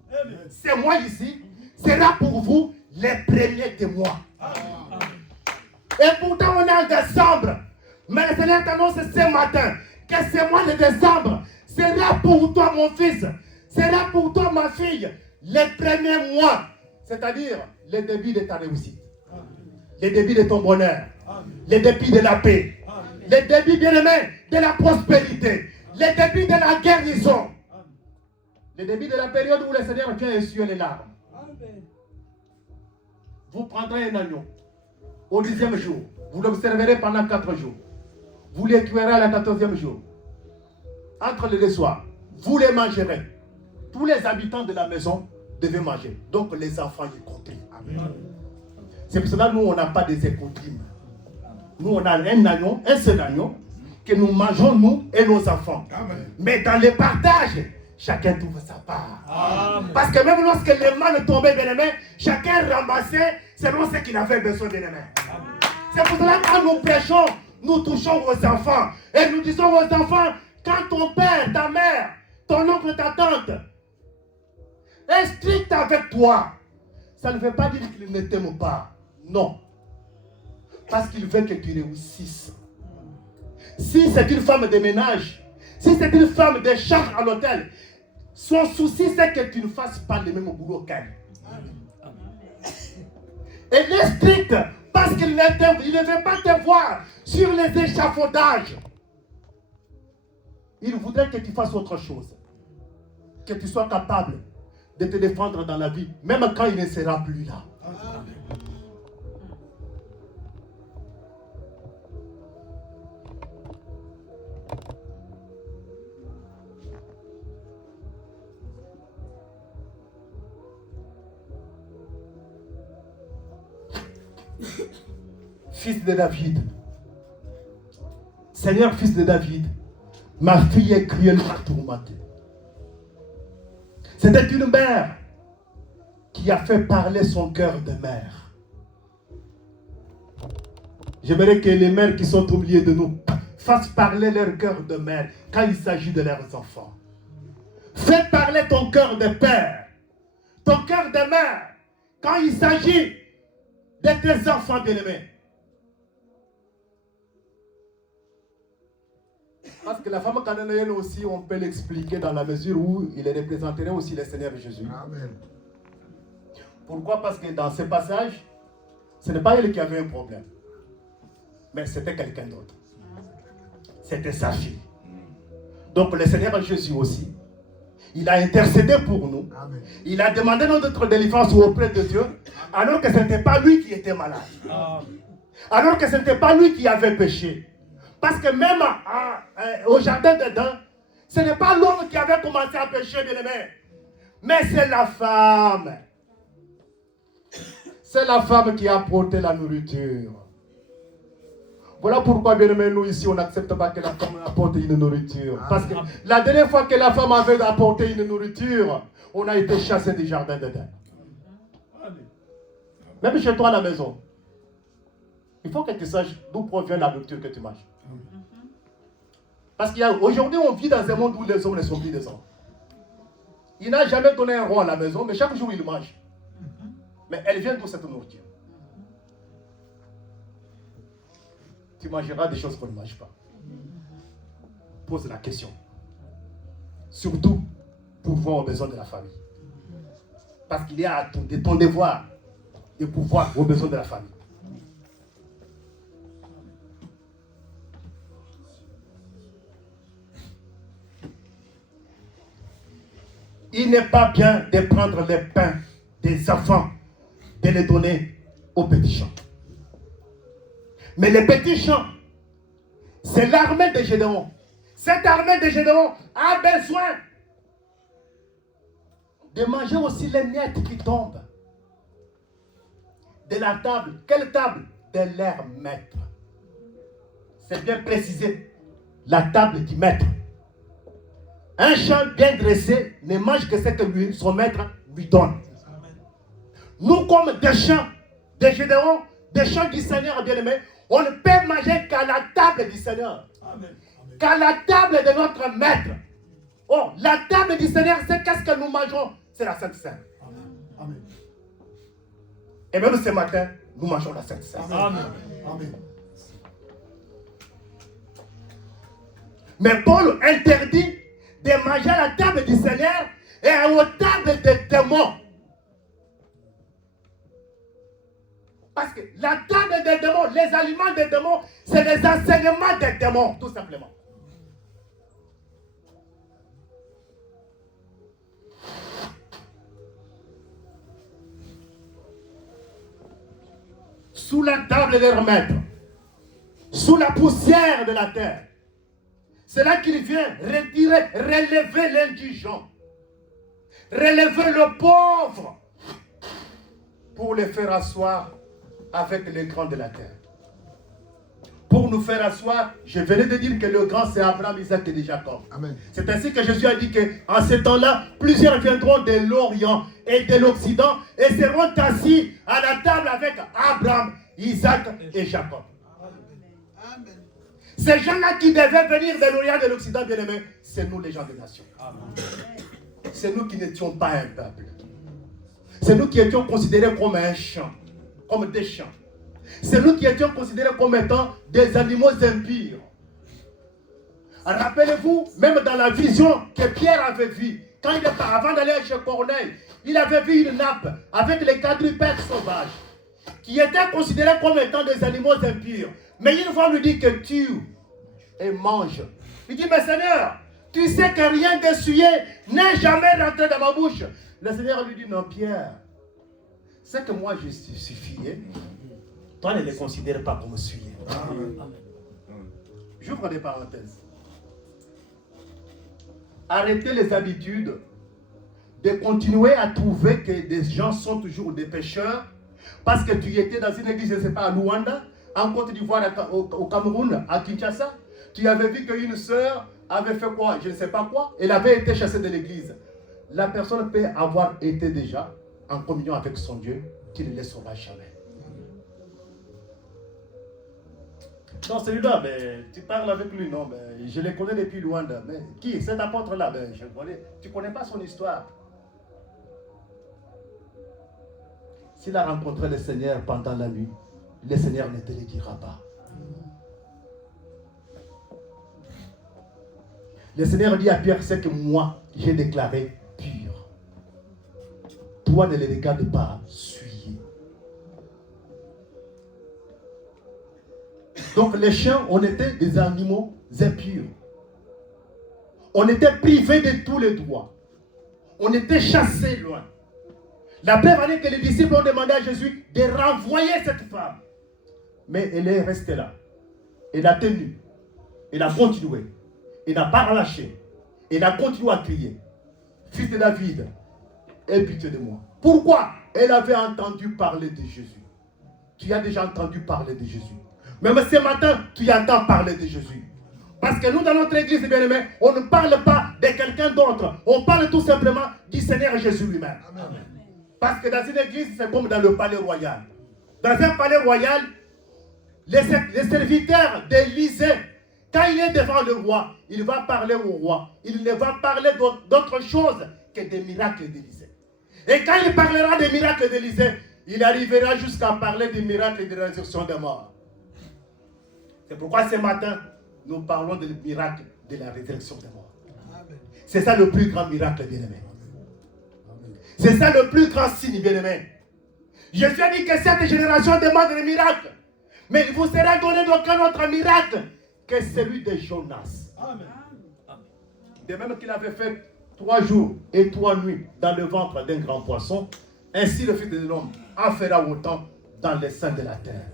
ce mois ici sera pour vous les premiers des mois. Et pourtant on est en décembre. Mais le Seigneur t'annonce ce matin que ce mois de décembre sera pour toi mon fils, sera pour toi ma fille, les premiers mois. C'est-à-dire le début de ta réussite, le début de ton bonheur, le début de la paix, le début bien-aimé de la prospérité, le début de la guérison, le début de la période où le Seigneur vient essuyer les larmes. Vous prendrez un agneau au 10e jour, vous l'observerez pendant 4 jours, vous les cuirez à la 14e jour. Entre les deux soirs, vous les mangerez. Tous les habitants de la maison devaient manger, donc les enfants y compris. C'est pour cela que nous on n'a pas des écoutimes. Nous on a un agneau, un seul agneau que nous mangeons nous et nos enfants. Amen. Mais dans le partage, chacun trouve sa part. Amen. Parce que même lorsque les mains tombaient, bien aimé, chacun ramassait selon ce qu'il avait besoin, bien aimé. C'est pour cela que quand nous prêchons, nous touchons vos enfants. Et nous disons aux enfants, quand ton père, ta mère ton oncle, ta tante est strict avec toi, ça ne veut pas dire qu'il ne t'aime pas. Non. Parce qu'il veut que tu réussisses. Si c'est une femme de ménage, si c'est une femme de charge à l'hôtel, son souci c'est que tu ne fasses pas le même boulot qu'elle. Elle est stricte parce qu'il ne veut pas te voir sur les échafaudages. Il voudrait que tu fasses autre chose. Que tu sois capable de te défendre dans la vie, même quand il ne sera plus là. Fils de David, Seigneur, fils de David, ma fille est cruellement tourmentée. C'était une mère qui a fait parler son cœur de mère. J'aimerais que les mères qui sont au milieu de nous fassent parler leur cœur de mère quand il s'agit de leurs enfants. Fais parler ton cœur de père, ton cœur de mère, quand il s'agit de tes enfants bien-aimés. Parce que la femme cananéenne aussi, on peut l'expliquer dans la mesure où il représenterait aussi le Seigneur Jésus. Amen. Pourquoi? Parce que dans ce passage, ce n'est pas elle qui avait un problème, mais c'était quelqu'un d'autre. C'était sa fille. Donc le Seigneur Jésus aussi, il a intercédé pour nous. Amen. Il a demandé notre délivrance auprès de Dieu, alors que ce n'était pas lui qui était malade. Amen. Alors que ce n'était pas lui qui avait péché. Parce que même au jardin d'Éden, ce n'est pas l'homme qui avait commencé à pécher, bien-aimé, mais c'est la femme. C'est la femme qui a apporté la nourriture. Voilà pourquoi, bien-aimé, nous ici, on n'accepte pas que la femme apporte une nourriture. Parce que la dernière fois que la femme avait apporté une nourriture, on a été chassé du jardin d'Éden. Même chez toi à la maison, il faut que tu saches d'où provient la nourriture que tu manges. Parce qu'aujourd'hui, on vit dans un monde où les hommes ne sont plus des hommes. Il n'a jamais donné un rond à la maison, mais chaque jour, il mange. Mais elle vient d'où cette nourriture? Tu mangeras des choses qu'on ne mange pas. Pose la question. Surtout pour voir aux besoins de la famille. Parce qu'il y a ton devoir de pouvoir aux besoins de la famille. Il n'est pas bien de prendre les pains des enfants, de les donner aux petits champs. Mais les petits champs, c'est l'armée de Gédéon. Cette armée de Gédéon a besoin de manger aussi les miettes qui tombent de la table. Quelle table? De leur maître. C'est bien précisé. La table du maître. Un champ bien dressé ne mange que ce que son maître lui donne. Nous, comme des champs de Gédéon, des champs du Seigneur bien-aimé, on ne peut manger qu'à la table du Seigneur. Qu'à la table de notre maître. Oh, la table du Seigneur, c'est qu'est-ce que nous mangeons? C'est la Sainte Seine. Amen. Et même ce matin, nous mangeons la Sainte Seine. Amen. Amen. Mais Paul interdit de manger à la table du Seigneur et aux tables des démons. Parce que la table des démons, les aliments des démons, c'est les enseignements des démons, tout simplement. Sous la table de leur maître, sous la poussière de la terre, c'est là qu'il vient retirer, relever l'indigent, relever le pauvre, pour les faire asseoir avec les grands de la terre. Pour nous faire asseoir, je venais de dire que le grand c'est Abraham, Isaac et Jacob. Amen. C'est ainsi que Jésus a dit qu'en ce temps-là, plusieurs viendront de l'Orient et de l'Occident et seront assis à la table avec Abraham, Isaac et Jacob. Amen. Ces gens-là qui devaient venir de l'Orient et de l'Occident, bien aimés, c'est nous les gens des nations. C'est nous qui n'étions pas un peuple. C'est nous qui étions considérés comme un champ, comme des champs. C'est nous qui étions considérés comme étant des animaux impurs. Rappelez-vous, même dans la vision que Pierre avait vue, quand il est avant d'aller chez Corneille, il avait vu une nappe avec les quadrupèdes sauvages qui étaient considérés comme étant des animaux impurs. Mais une fois, lui dit que tue et mange. Il dit, mais Seigneur, tu sais que rien d'essuyé n'est jamais rentré dans ma bouche. Le Seigneur lui dit, non Pierre, c'est que moi je suis suffié. Toi ne les considère pas comme souillés. J'ouvre des parenthèses. Arrêtez les habitudes de continuer à trouver que des gens sont toujours des pécheurs parce que tu étais dans une église, je ne sais pas, à Luanda, en Côte d'Ivoire, au Cameroun, à Kinshasa. Tu avais vu qu'une sœur avait fait quoi, je ne sais pas quoi, elle avait été chassée de l'église. La personne peut avoir été déjà en communion avec son Dieu, qui ne le laissera jamais. Non, celui-là, tu parles avec lui, non, je le connais depuis Luanda. Mais qui? Cet apôtre-là, je le connais. Tu ne connais pas son histoire. S'il a rencontré le Seigneur pendant la nuit, le Seigneur ne te le dira pas. Le Seigneur dit à Pierre, c'est que moi, j'ai déclaré pur. Toi, ne les regarde pas souillés. Donc les chiens, on était des animaux impurs. On était privés de tous les droits. On était chassés loin. La preuve année que les disciples ont demandé à Jésus de renvoyer cette femme. Mais elle est restée là. Elle a tenu. Elle a continué. Elle n'a pas relâché. Elle a continué à crier. Fils de David, aie pitié de moi. Pourquoi? Elle avait entendu parler de Jésus. Tu as déjà entendu parler de Jésus. Même ce matin, tu entends parler de Jésus. Parce que nous, dans notre église, bien aimé, on ne parle pas de quelqu'un d'autre. On parle tout simplement du Seigneur Jésus lui-même. Amen. Parce que dans une église, c'est comme dans le palais royal. Dans un palais royal, les serviteurs d'Élysée, quand il est devant le roi, il va parler au roi. Il ne va parler d'autre chose que des miracles d'Élysée. Et quand il parlera des miracles d'Élysée, il arrivera jusqu'à parler des miracles de la résurrection des morts. C'est pourquoi ce matin, nous parlons des miracles de la résurrection des morts. C'est ça le plus grand miracle, bien-aimé. C'est ça le plus grand signe, bien-aimé. Je suis dit que cette génération demande des miracles. Mais il vous sera donné d'aucun autre miracle que celui de Jonas. Amen. De même qu'il avait fait 3 jours et 3 nuits dans le ventre d'un grand poisson, ainsi le Fils de l'homme en fera autant dans les seins de la terre.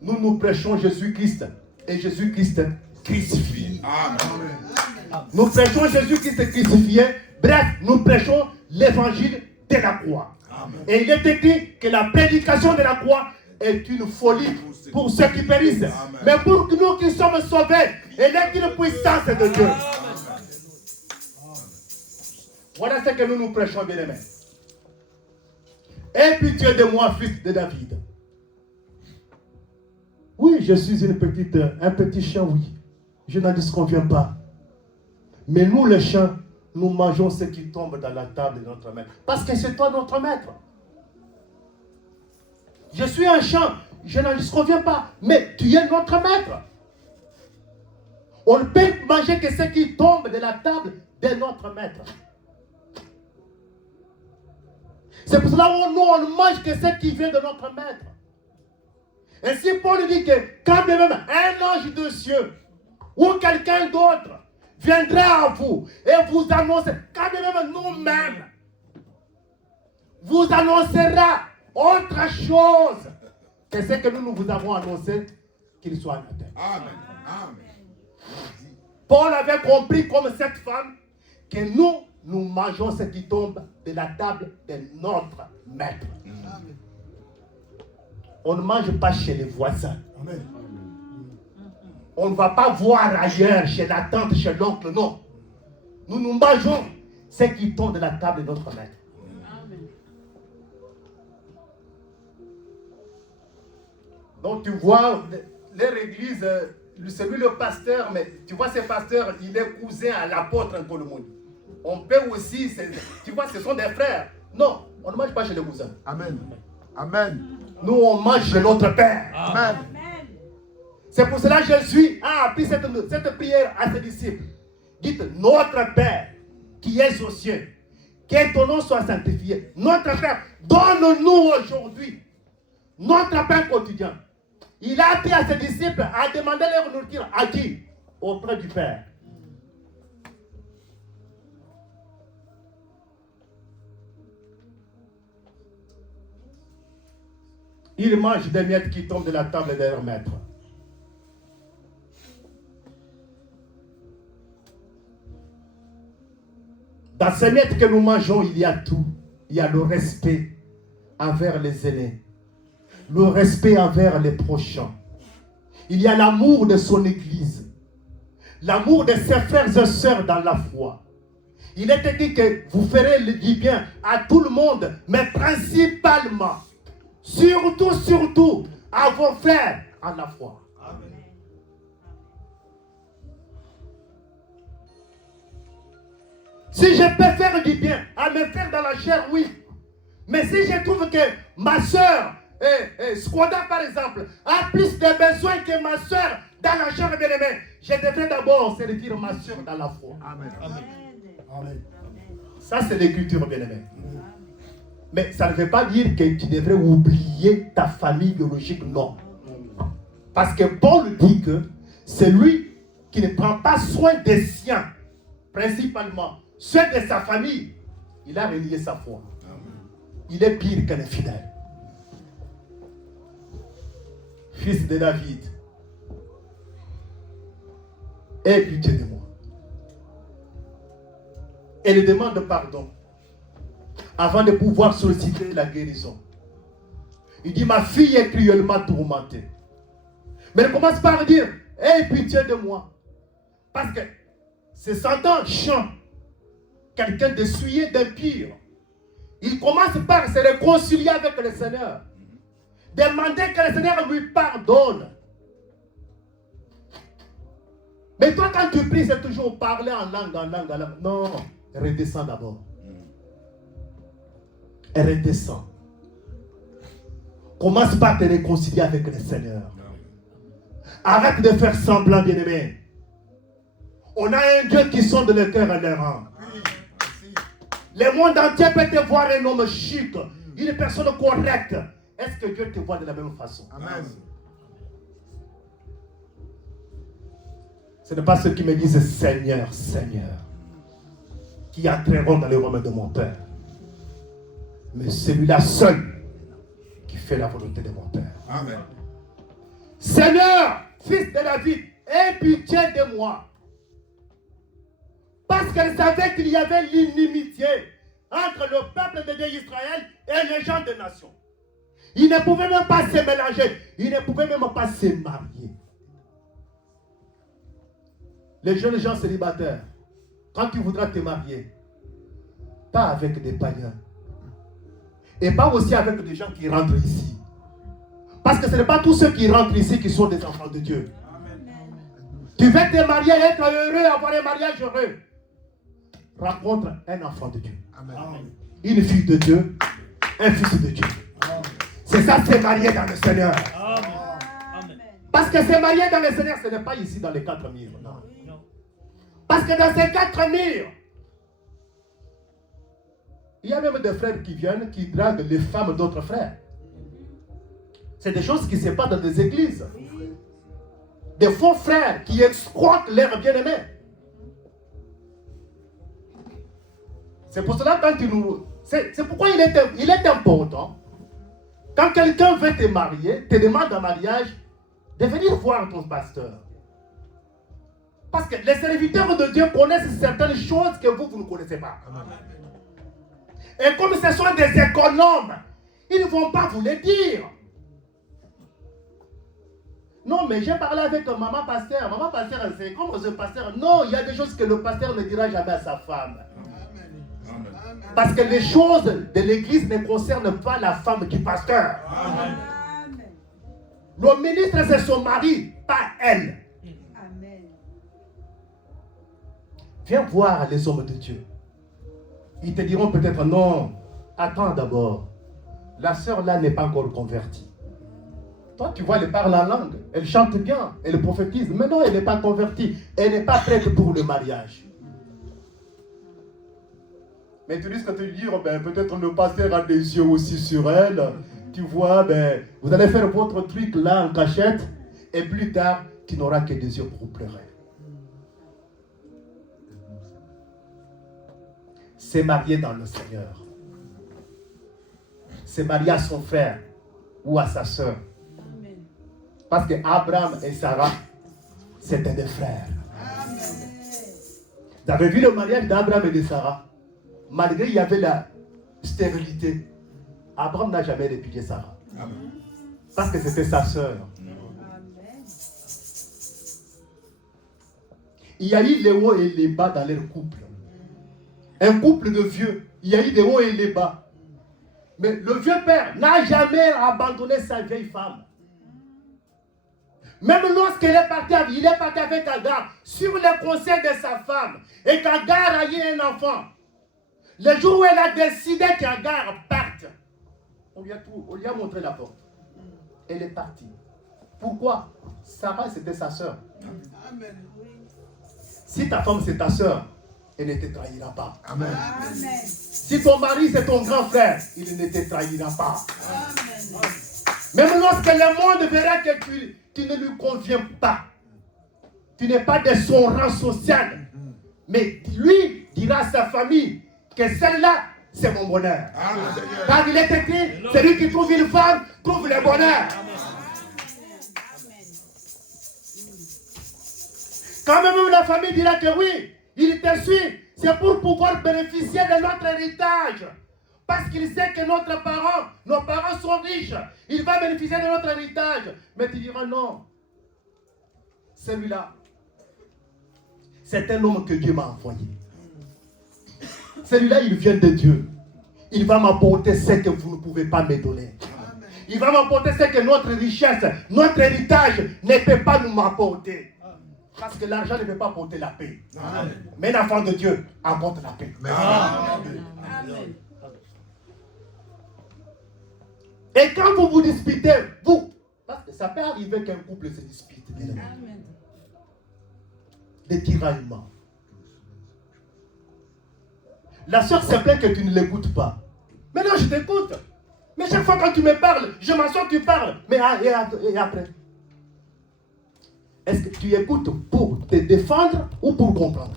Nous prêchons Jésus-Christ et Jésus-Christ crucifié. Amen. Nous prêchons Jésus-Christ crucifié. Bref, nous prêchons l'évangile de la croix. Amen. Et il est écrit que la prédication de la croix est une folie pour ceux qui périssent. Amen. Mais pour nous qui sommes sauvés, elle est une puissance de Dieu. Amen. Voilà ce que nous prêchons, bien-aimés. Aie pitié de moi, fils de David. Oui, je suis un petit chien, oui. Je n'en disconviens pas. Mais nous, les chiens, nous mangeons ce qui tombe dans la table de notre maître. Parce que c'est toi notre maître. Je suis un chien, je n'en disconviens pas. Mais tu es notre maître. On ne peut manger que ce qui tombe de la table de notre maître. C'est pour cela que nous, on ne mange que ce qui vient de notre maître. Ainsi, Paul dit que quand même un ange de cieux ou quelqu'un d'autre viendra à vous et vous annoncera, quand même nous-mêmes, vous annoncera autre chose que ce que nous vous avons annoncé, qu'il soit anathème. Amen. Amen. Paul avait compris comme cette femme que nous mangeons ce qui tombe de la table de notre maître. Amen. On ne mange pas chez les voisins. Amen. On ne va pas voir ailleurs, chez la tante, chez l'oncle, non. Nous mangeons ce qui tombe de la table de notre maître. Amen. Donc tu vois, leur église, c'est lui le pasteur, mais tu vois, ce pasteur, il est cousin à l'apôtre en Colomoni. On peut aussi, tu vois, ce sont des frères. Non, on ne mange pas chez les cousins. Amen. Amen. Nous, on mange chez notre Père. Amen. C'est pour cela que Jésus a appris cette prière à ses disciples. Dites, notre Père, qui es aux cieux, que ton nom soit sanctifié. Notre Père, donne-nous aujourd'hui notre pain quotidien. Il a appris à ses disciples à demander leur nourriture à qui? Auprès du Père. Ils mangent des miettes qui tombent de la table de leur maître. Dans ces miettes que nous mangeons, il y a tout. Il y a le respect envers les aînés, le respect envers les prochains. Il y a l'amour de son Église, l'amour de ses frères et sœurs dans la foi. Il est dit que vous ferez du bien à tout le monde, mais principalement, surtout, à vos frères en la foi. Amen. Si je peux faire du bien à mes frères dans la chair, oui. Mais si je trouve que ma soeur, Squada par exemple, a plus de besoins que ma soeur dans la chair bien-aimée, je devrais d'abord servir ma soeur dans la foi. Amen. Amen. Amen. Ça, c'est l'écriture bien-aimée. Mais ça ne veut pas dire que tu devrais oublier ta famille biologique, non. Parce que Paul dit que c'est lui qui ne prend pas soin des siens, principalement ceux de sa famille. Il a renié sa foi. Il est pire qu'un infidèle. Fils de David, aie pitié de moi. Et lui demande pardon avant de pouvoir solliciter la guérison. Il dit, ma fille est cruellement tourmentée. Mais il commence par dire, aie pitié de moi. Parce que c'est Satan chant quelqu'un de souillé, d'impur. Il commence par se réconcilier avec le Seigneur. Demander que le Seigneur lui pardonne. Mais toi, quand tu pries, c'est toujours parler en langue. Non, redescends d'abord. Et redescends. Commence par te réconcilier avec le Seigneur. Arrête de faire semblant, bien-aimé. On a un Dieu qui sonde le cœur et les rangs. Le monde entier peut te voir un homme chic, une personne correcte. Est-ce que Dieu te voit de la même façon? Amen. Ce n'est pas ceux qui me disent Seigneur, Seigneur, qui entreront dans le royaume de mon Père. Mais celui-là seul qui fait la volonté de mon Père. Amen. Seigneur, fils de David, aie pitié de moi. Parce qu'elle savait qu'il y avait l'inimitié entre le peuple de Dieu Israël et les gens des nations. Ils ne pouvaient même pas se mélanger. Ils ne pouvaient même pas se marier. Les jeunes gens célibataires, quand tu voudras te marier, pas avec des païens. Et pas aussi avec des gens qui rentrent ici. Parce que ce n'est pas tous ceux qui rentrent ici qui sont des enfants de Dieu. Amen. Tu veux te marier, être heureux, avoir un mariage heureux. Rencontre un enfant de Dieu. Amen. Une fille de Dieu, un fils de Dieu. Amen. C'est ça, c'est marié dans le Seigneur. Amen. Parce que c'est marié dans le Seigneur, ce n'est pas ici dans les 4 murs. Non. Parce que dans ces 4 murs, il y a même des frères qui viennent, qui draguent les femmes d'autres frères. C'est des choses qui se passent dans des églises. Des faux frères qui exploitent leurs bien-aimés. C'est pour cela quand c'est pourquoi il est important, quand quelqu'un veut te marier, te demande un mariage, de venir voir ton pasteur. Parce que les serviteurs de Dieu connaissent certaines choses que vous ne connaissez pas. Amen. Et comme ce sont des économes, ils ne vont pas vous le dire. Non, mais j'ai parlé avec maman pasteur. Maman pasteur, c'est comme ce pasteur. Non, il y a des choses que le pasteur ne dira jamais à sa femme. Amen. Parce que les choses de l'église ne concernent pas la femme du pasteur. Amen. Le ministre, c'est son mari, pas elle. Viens voir les hommes de Dieu. Ils te diront peut-être non, attends d'abord. La sœur là n'est pas encore convertie. Toi, tu vois, elle parle en langue, elle chante bien, elle prophétise. Mais non, elle n'est pas convertie. Elle n'est pas prête pour le mariage. Mais tu risques de te dire, ben, peut-être le pasteur a des yeux aussi sur elle. Tu vois, ben, vous allez faire votre truc là en cachette. Et plus tard, tu n'auras que des yeux pour pleurer. C'est marié dans le Seigneur. C'est marié à son frère ou à sa soeur. Parce que Abraham et Sarah, c'était des frères. Vous avez vu le mariage d'Abraham et de Sarah? Malgré il y avait la stérilité, Abraham n'a jamais répudié Sarah. Parce que c'était sa sœur. Il y a eu les hauts et les bas dans leur couple. Un couple de vieux, il y a eu des hauts et les bas. Mais le vieux père n'a jamais abandonné sa vieille femme. Même lorsqu'il est parti, il est parti avec Agar sur le conseil de sa femme et qu'Agar a eu un enfant. Le jour où elle a décidé qu'Agar parte, on lui a montré la porte. Elle est partie. Pourquoi? Sarah, c'était sa soeur. Amen. Si ta femme, c'est ta soeur, elle ne te trahira pas. Amen. Amen. Si ton mari, c'est ton grand frère, il ne te trahira pas. Amen. Même lorsque le monde verra que tu ne lui conviens pas, tu n'es pas de son rang social, mais lui dira à sa famille que celle-là, c'est mon bonheur. Amen. Car il est écrit, celui qui trouve une femme, trouve le bonheur. Amen. Quand même la famille dira que oui, il te suit, c'est pour pouvoir bénéficier de notre héritage. Parce qu'il sait que nos parents sont riches. Il va bénéficier de notre héritage. Mais tu diras non. Celui-là, c'est un homme que Dieu m'a envoyé. Celui-là, il vient de Dieu. Il va m'apporter ce que vous ne pouvez pas me donner. Il va m'apporter ce que notre richesse, notre héritage ne peut pas nous m'apporter. Parce que l'argent ne peut pas apporter la paix. Amen. Mais l'enfant de Dieu apporte la paix. Amen. Amen. Et quand vous vous disputez, parce que ça peut arriver qu'un couple se dispute. Amen. Des tiraillements. La soeur se plaint que tu ne l'écoutes pas. Mais non, je t'écoute. Mais chaque fois quand tu me parles, je m'assois, tu parles. Mais et après? Est-ce que tu écoutes pour te défendre ou pour comprendre?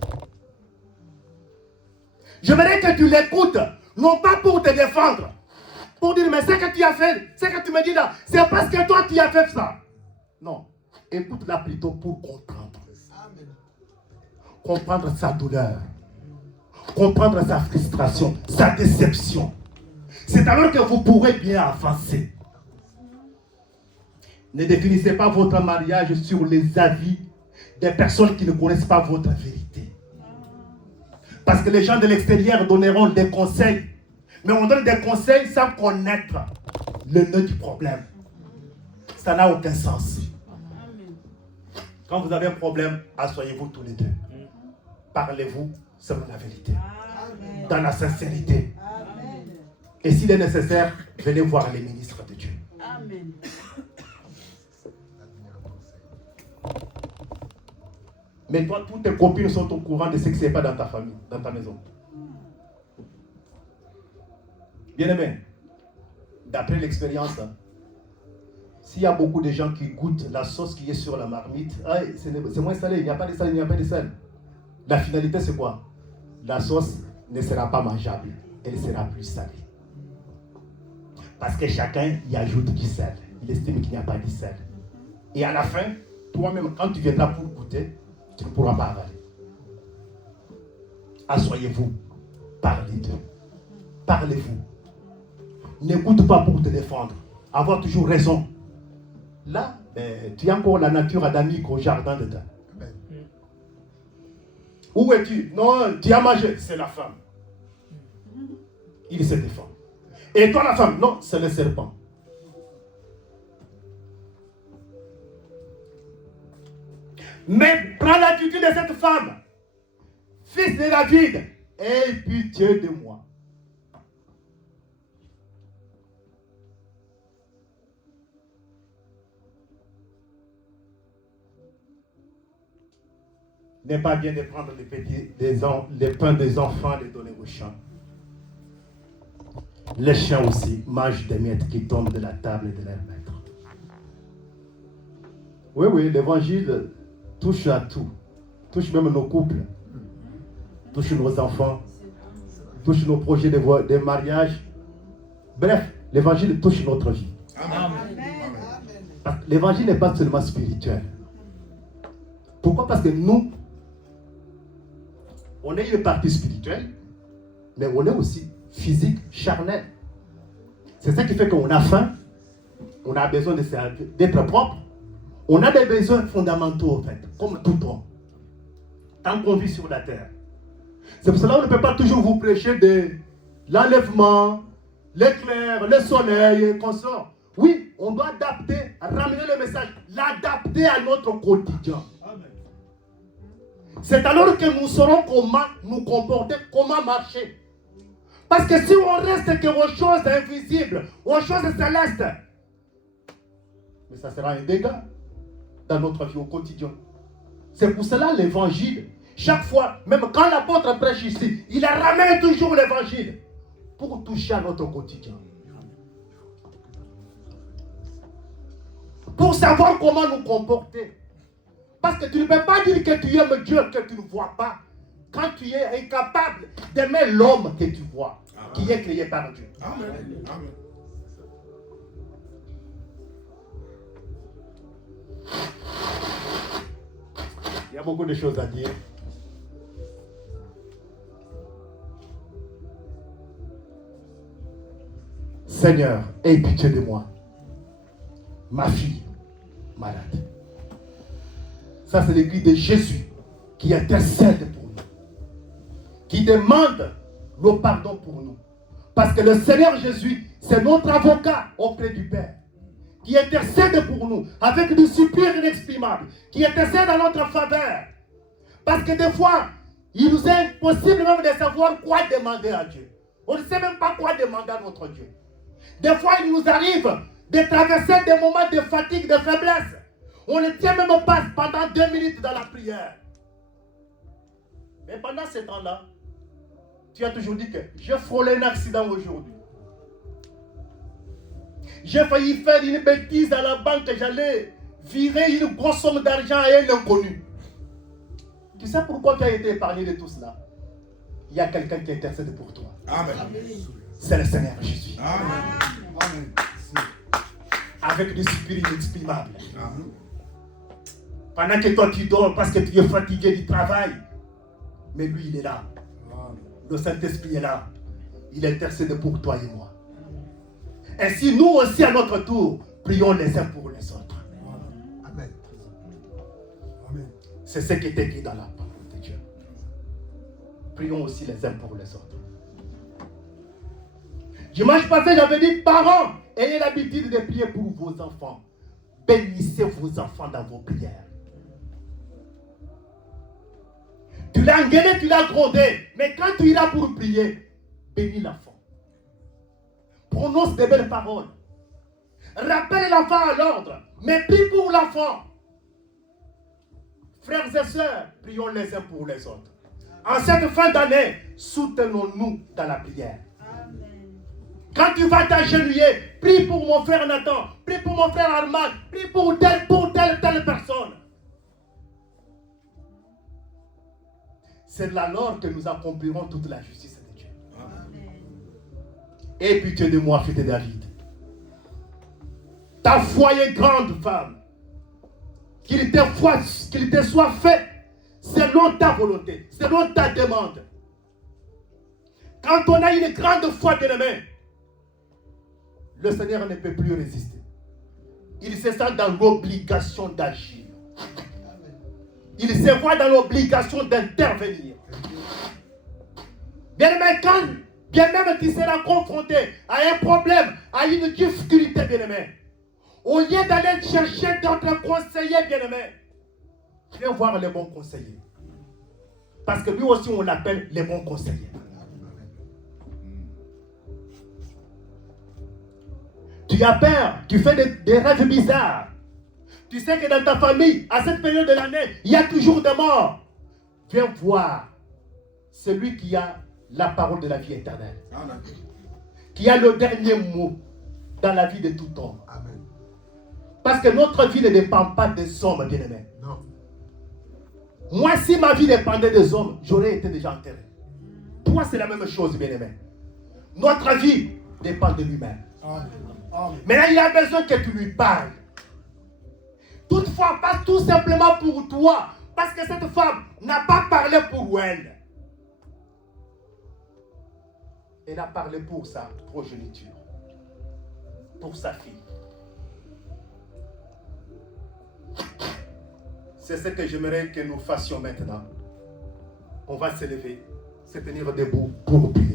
J'aimerais que tu l'écoutes, non pas pour te défendre. Pour dire, mais ce que tu as fait, ce que tu me dis là, c'est parce que toi tu as fait ça. Non, écoute-la plutôt pour comprendre. Amen. Comprendre sa douleur. Comprendre sa frustration, sa déception. C'est alors que vous pourrez bien avancer. Ne définissez pas votre mariage sur les avis des personnes qui ne connaissent pas votre vérité. Parce que les gens de l'extérieur donneront des conseils. Mais on donne des conseils sans connaître le nœud du problème. Ça n'a aucun sens. Quand vous avez un problème, asseyez-vous tous les deux. Parlez-vous selon la vérité. Dans la sincérité. Et s'il est nécessaire, venez voir les ministres de Dieu. Amen. Mais toi, toutes tes copines sont au courant de ce qui ne se passe dans ta famille, dans ta maison. Bien-aimé, d'après l'expérience, s'il y a beaucoup de gens qui goûtent la sauce qui est sur la marmite, c'est moins salé, il n'y a pas de sel, il n'y a pas de sel. La finalité, c'est quoi? La sauce ne sera pas mangeable, elle sera plus salée. Parce que chacun y ajoute du sel. Il estime qu'il n'y a pas de sel. Et à la fin, toi-même, quand tu viendras pour goûter, tu ne pourras pas avaler. Asseyez-vous, parlez d'eux. Parlez-vous. N'écoute pas pour te défendre. Avoir toujours raison. Là, tu as encore la nature adamique au jardin de Dieu. Où es-tu? Non, tu as mangé. C'est la femme. Il se défend. Et toi la femme? Non, c'est le serpent. Mais prends l'attitude de cette femme. fils de David, aie pitié de moi. N'est pas bien de prendre les pains des enfants et de donner aux chiens. Les chiens aussi mangent des miettes qui tombent de la table de leur maître. Oui, l'évangile touche à tout. Touche même nos couples. Touche nos enfants. Touche nos projets de mariage. Bref, l'évangile touche notre vie. Amen. L'évangile n'est pas seulement spirituel. Pourquoi? Parce que nous, on est une partie spirituelle, mais on est aussi physique, charnel. C'est ça qui fait qu'on a faim, on a besoin d'être propre, on a des besoins fondamentaux en fait, comme tout homme, tant qu'on vit sur la terre. C'est pour cela qu'on ne peut pas toujours vous prêcher de l'enlèvement, l'éclair, le soleil et consort. Oui, on doit adapter, ramener le message, l'adapter à notre quotidien. C'est alors que nous saurons comment nous comporter, comment marcher. Parce que si on reste que aux choses invisibles, aux choses célestes, mais ça sera un dégât dans notre vie au quotidien. C'est pour cela l'évangile, chaque fois, même quand l'apôtre prêche ici, il ramène toujours l'évangile pour toucher à notre quotidien. Pour savoir comment nous comporter. Parce que tu ne peux pas dire que tu aimes Dieu que tu ne vois pas. Quand tu es incapable d'aimer l'homme que tu vois, qui est créé par Dieu. Amen. Amen. Il y a beaucoup de choses à dire. Seigneur, aie pitié de moi. Ma fille malade. Ça, c'est le cri de Jésus qui intercède pour nous, qui demande le pardon pour nous. Parce que le Seigneur Jésus, c'est notre avocat auprès du Père, qui intercède pour nous avec du soupir inexprimable, qui intercède en notre faveur. Parce que des fois, il nous est impossible même de savoir quoi demander à Dieu. On ne sait même pas quoi demander à notre Dieu. Des fois, il nous arrive de traverser des moments de fatigue, de faiblesse. On ne tient même pas pendant 2 minutes dans la prière. Mais pendant ce temps-là, tu as toujours dit que j'ai frôlé un accident aujourd'hui. J'ai failli faire une bêtise à la banque, j'allais virer une grosse somme d'argent à un inconnu. Tu sais pourquoi tu as été épargné de tout cela? Il y a quelqu'un qui intercède pour toi. Amen. C'est le Seigneur Jésus. Amen. Amen. Avec des soupirs inexprimables. Amen. Pendant que toi tu dors parce que tu es fatigué du travail. Mais lui il est là. Le Saint-Esprit est là. Il intercède pour toi et moi. Ainsi nous aussi à notre tour, prions les uns pour les autres. Amen. Amen. C'est ce qui est écrit dans la parole de Dieu. Prions aussi les uns pour les autres. Dimanche passé, j'avais dit, parents, ayez l'habitude de prier pour vos enfants. Bénissez vos enfants dans vos prières. Tu l'as engueulé, tu l'as grondé. Mais quand tu iras pour prier, bénis l'enfant. Prononce des belles paroles. Rappelle l'enfant à l'ordre. Mais prie pour l'enfant. Frères et sœurs, prions les uns pour les autres. En cette fin d'année, soutenons-nous dans la prière. Amen. Quand tu vas t'agenouiller, prie pour mon frère Nathan, prie pour mon frère Armand, prie pour telle personne. C'est là alors que nous accomplirons toute la justice de Dieu. Amen. Aie pitié de moi, fils de David. Ta foi est grande, femme. Qu'il te soit fait selon ta volonté, selon ta demande. Quand on a une grande foi, bien-aimé, le Seigneur ne peut plus résister. Il se sent dans l'obligation d'agir. Il se voit dans l'obligation d'intervenir. Bien-aimé, quand bien même tu seras confronté à un problème, à une difficulté, bien-aimé, au lieu d'aller chercher d'autres conseillers, bien-aimés, viens voir les bons conseillers. Parce que lui aussi, on l'appelle les bons conseillers. Tu as peur, tu fais des rêves bizarres. Tu sais que dans ta famille, à cette période de l'année, il y a toujours des morts. Viens voir celui qui a la parole de la vie éternelle. Amen. Qui a le dernier mot dans la vie de tout homme. Amen. Parce que notre vie ne dépend pas des hommes, bien-aimés. Non. Moi, si ma vie dépendait des hommes, j'aurais été déjà enterré. Toi, c'est la même chose, bien-aimé. Notre vie dépend de lui-même. Amen. Amen. Maintenant, il a besoin que tu lui parles. Toutefois, pas tout simplement pour toi. Parce que cette femme n'a pas parlé pour elle. Elle a parlé pour sa progéniture. Pour sa fille. C'est ce que j'aimerais que nous fassions maintenant. On va se lever, se tenir debout pour prier.